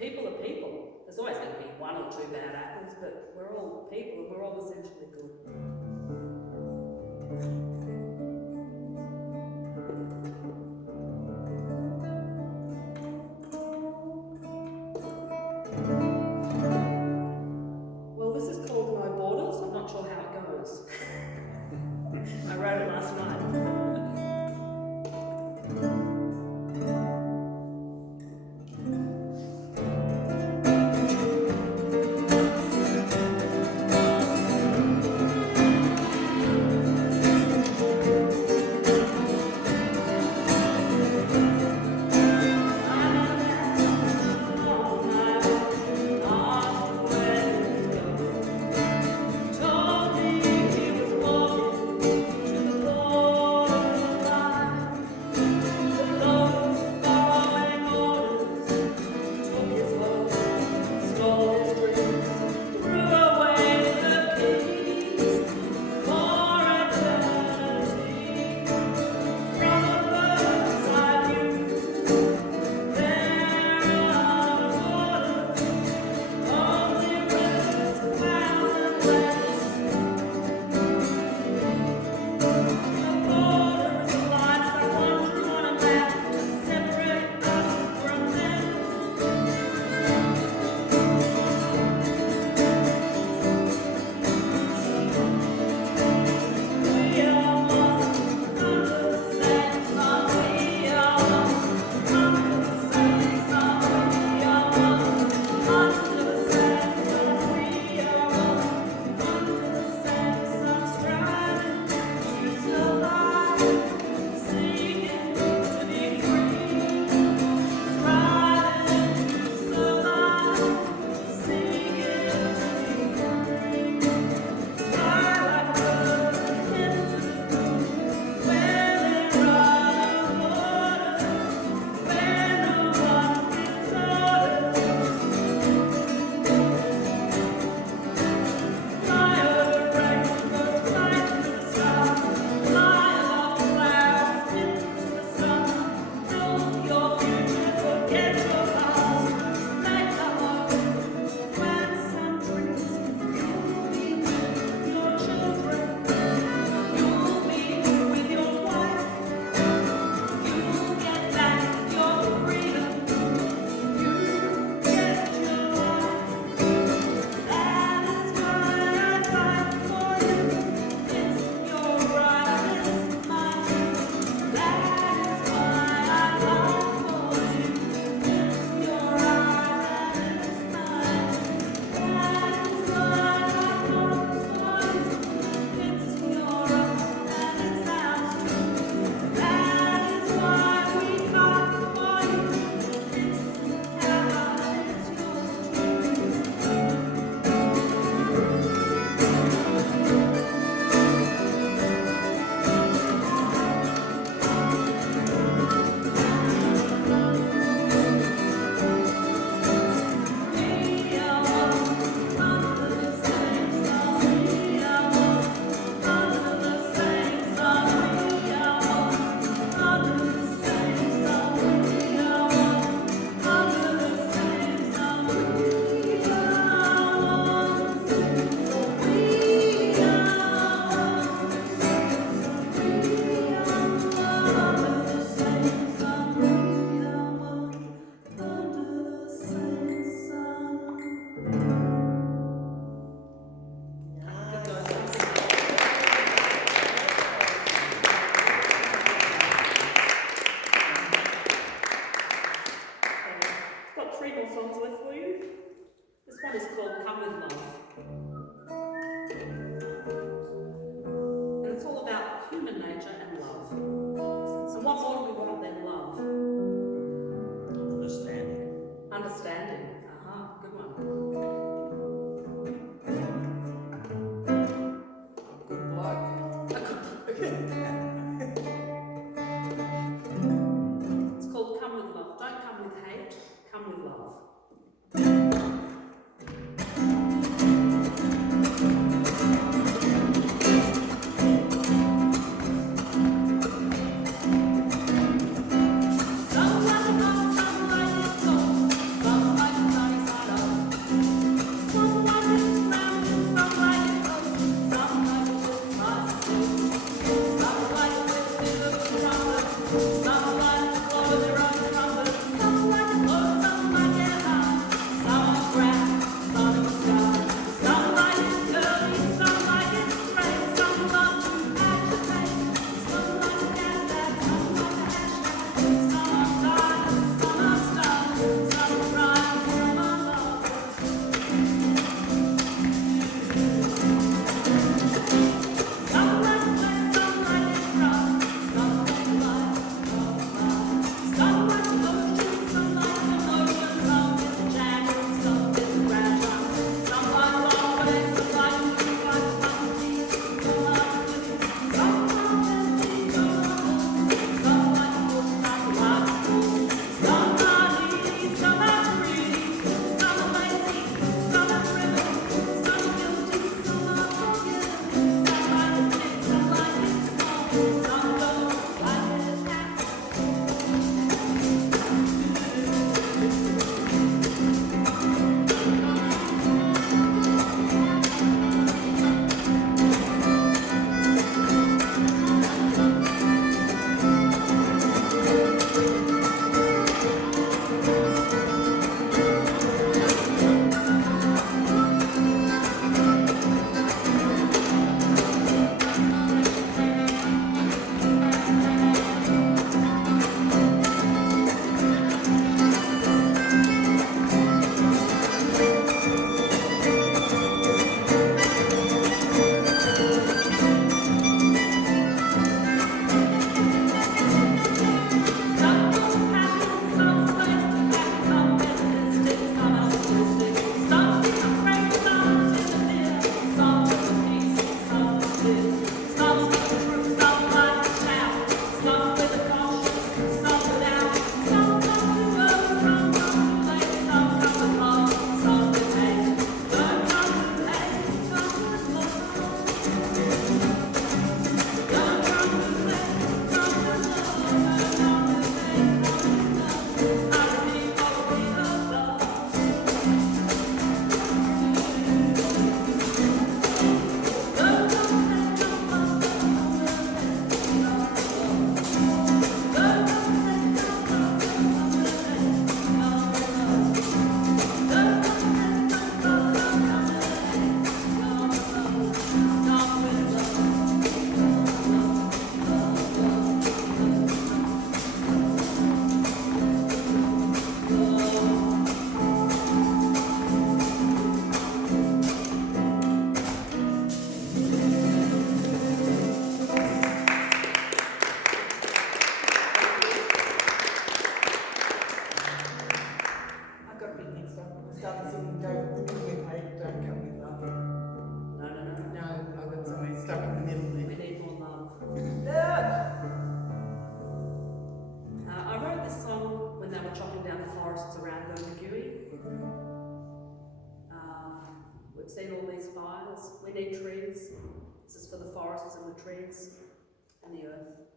people are people. There's always going to be one or two bad apples, but we're all people and we're all essentially good. Well, this is called No Borders. I'm not sure how it goes. I wrote it last night. Told me he was walking to the border.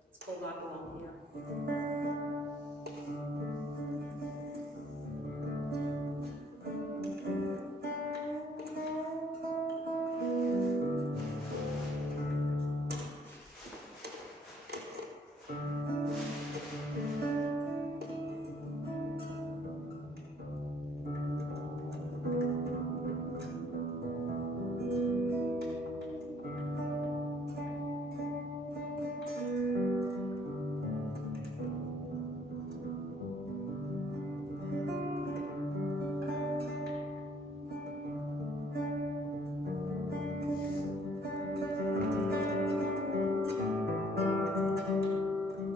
It's called I Belong Here.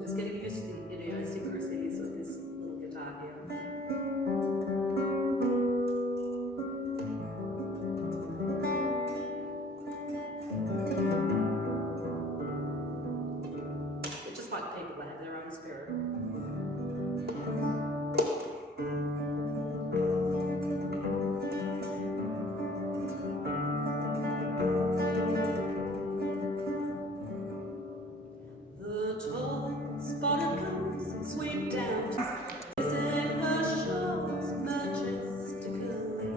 Just getting used to the idiosyncrasies of this little guitar here. They're just like people, they have their own spirit. The tall spotted coast sweep down to her shores majestically,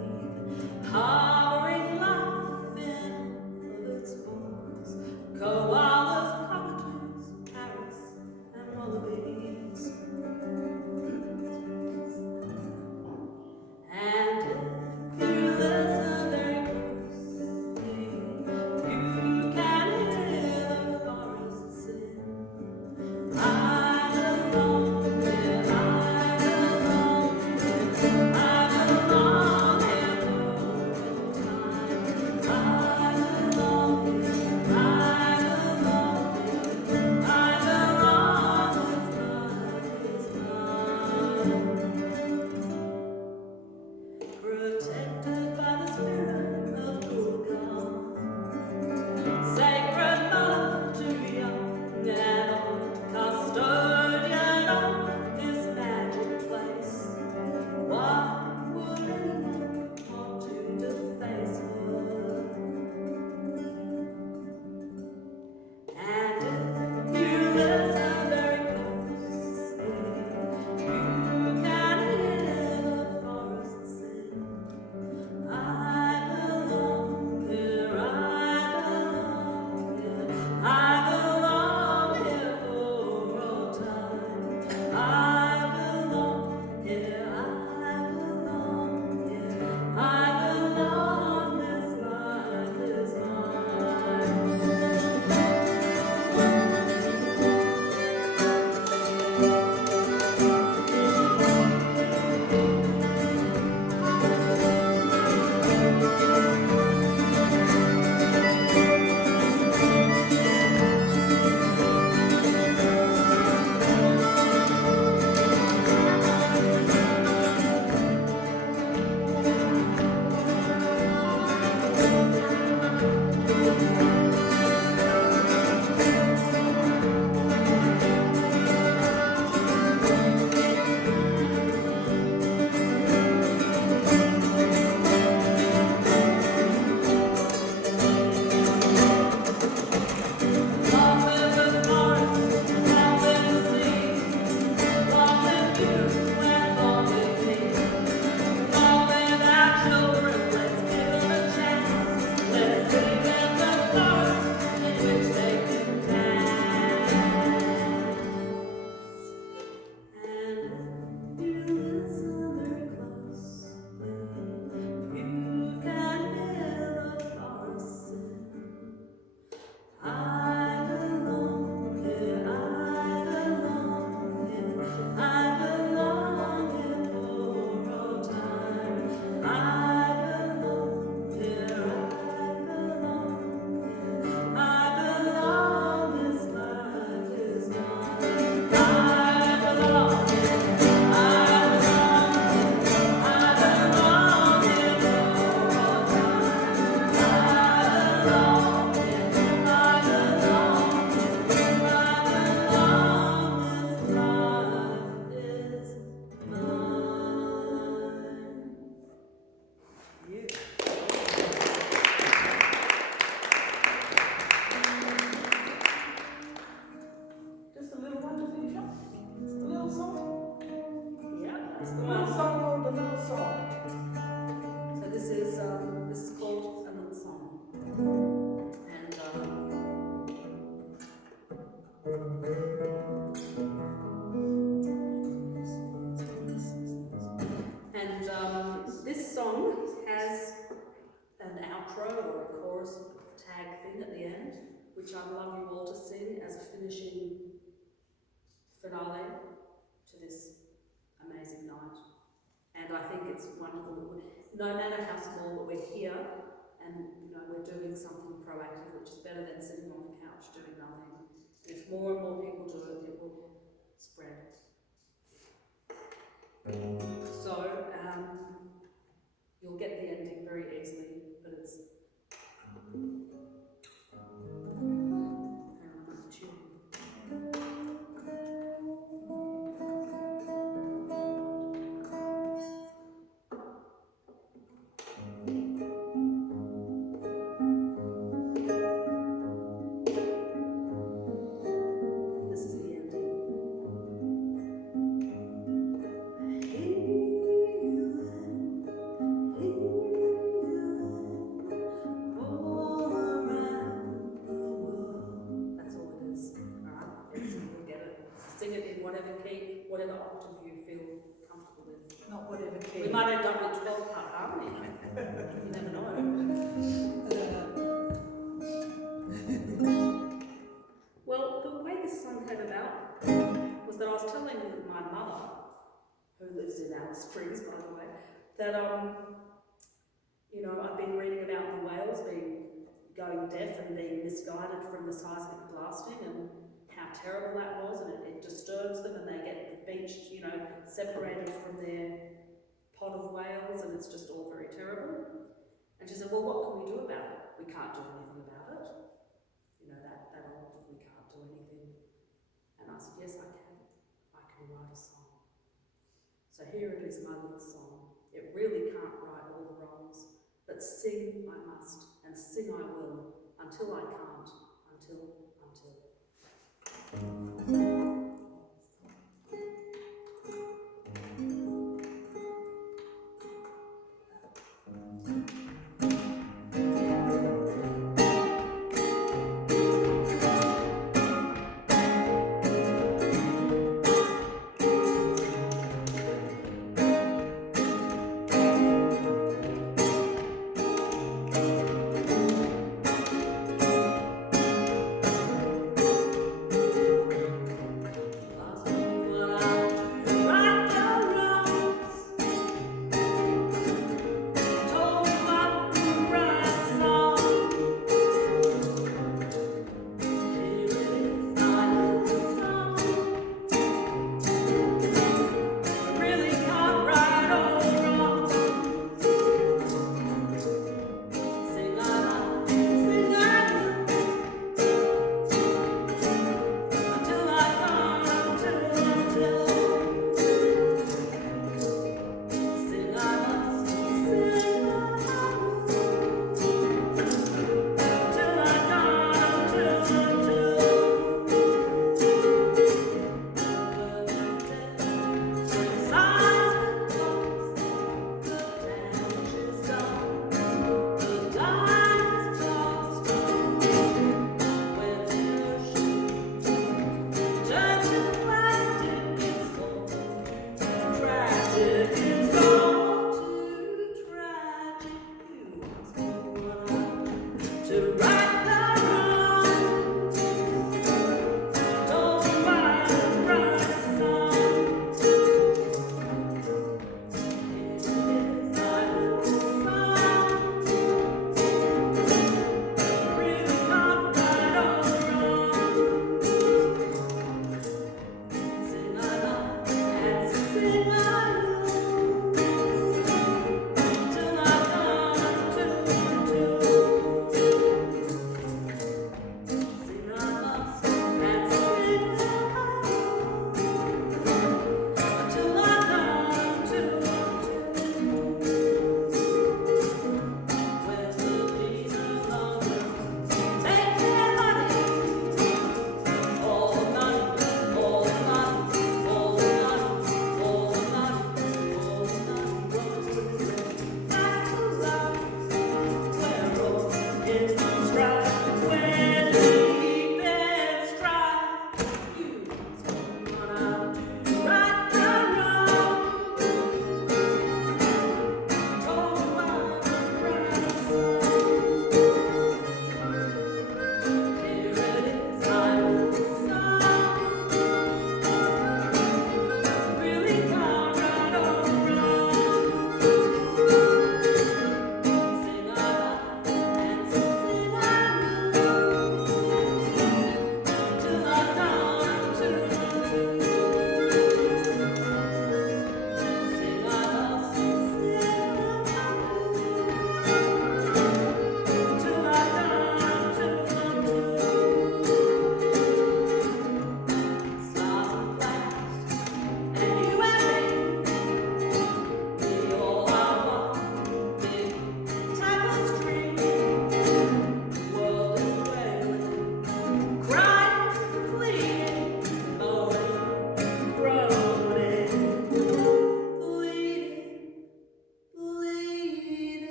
harboring life in all its forms, koalas, cockatoos, parrots, and wallabies. And if you listen very closely, you can hear the forest sing. I belong here, I belong little song? Yeah, that's the The little one. song called The Little Song. So this is called A Little Song. And this song has an outro or a chorus tag thing at the end, which I'd love you all to sing as a finishing finale to this amazing night. And I think it's wonderful. No matter how small, that we're here and we're doing something proactive, which is better than sitting on the couch doing nothing. And if more and more people do it, it will spread. So you'll get the ending very easily, but it's this is the ending. That's all it is. Alright? You'll get it. Sing it in whatever key, whatever octave you feel comfortable with. Not whatever key. We might end up with 12-part harmony. You never know. Well, the way this song came about was that I was telling my mother, who lives in Alice Springs, by the way, that I've been reading about the whales going deaf and being misguided from the seismic blasting and how terrible that was, and it disturbs them and they get beached, separated from their pod of whales, and it's just all very terrible. And she said, well, what can we do about it? We can't do anything about it. That old, we can't do anything. And I said, yes, I can. I can write a song. So here it is, my little song. It really can't right all the wrongs, but sing I must, and sing I will, until I can't, until.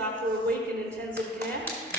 After a week in intensive care.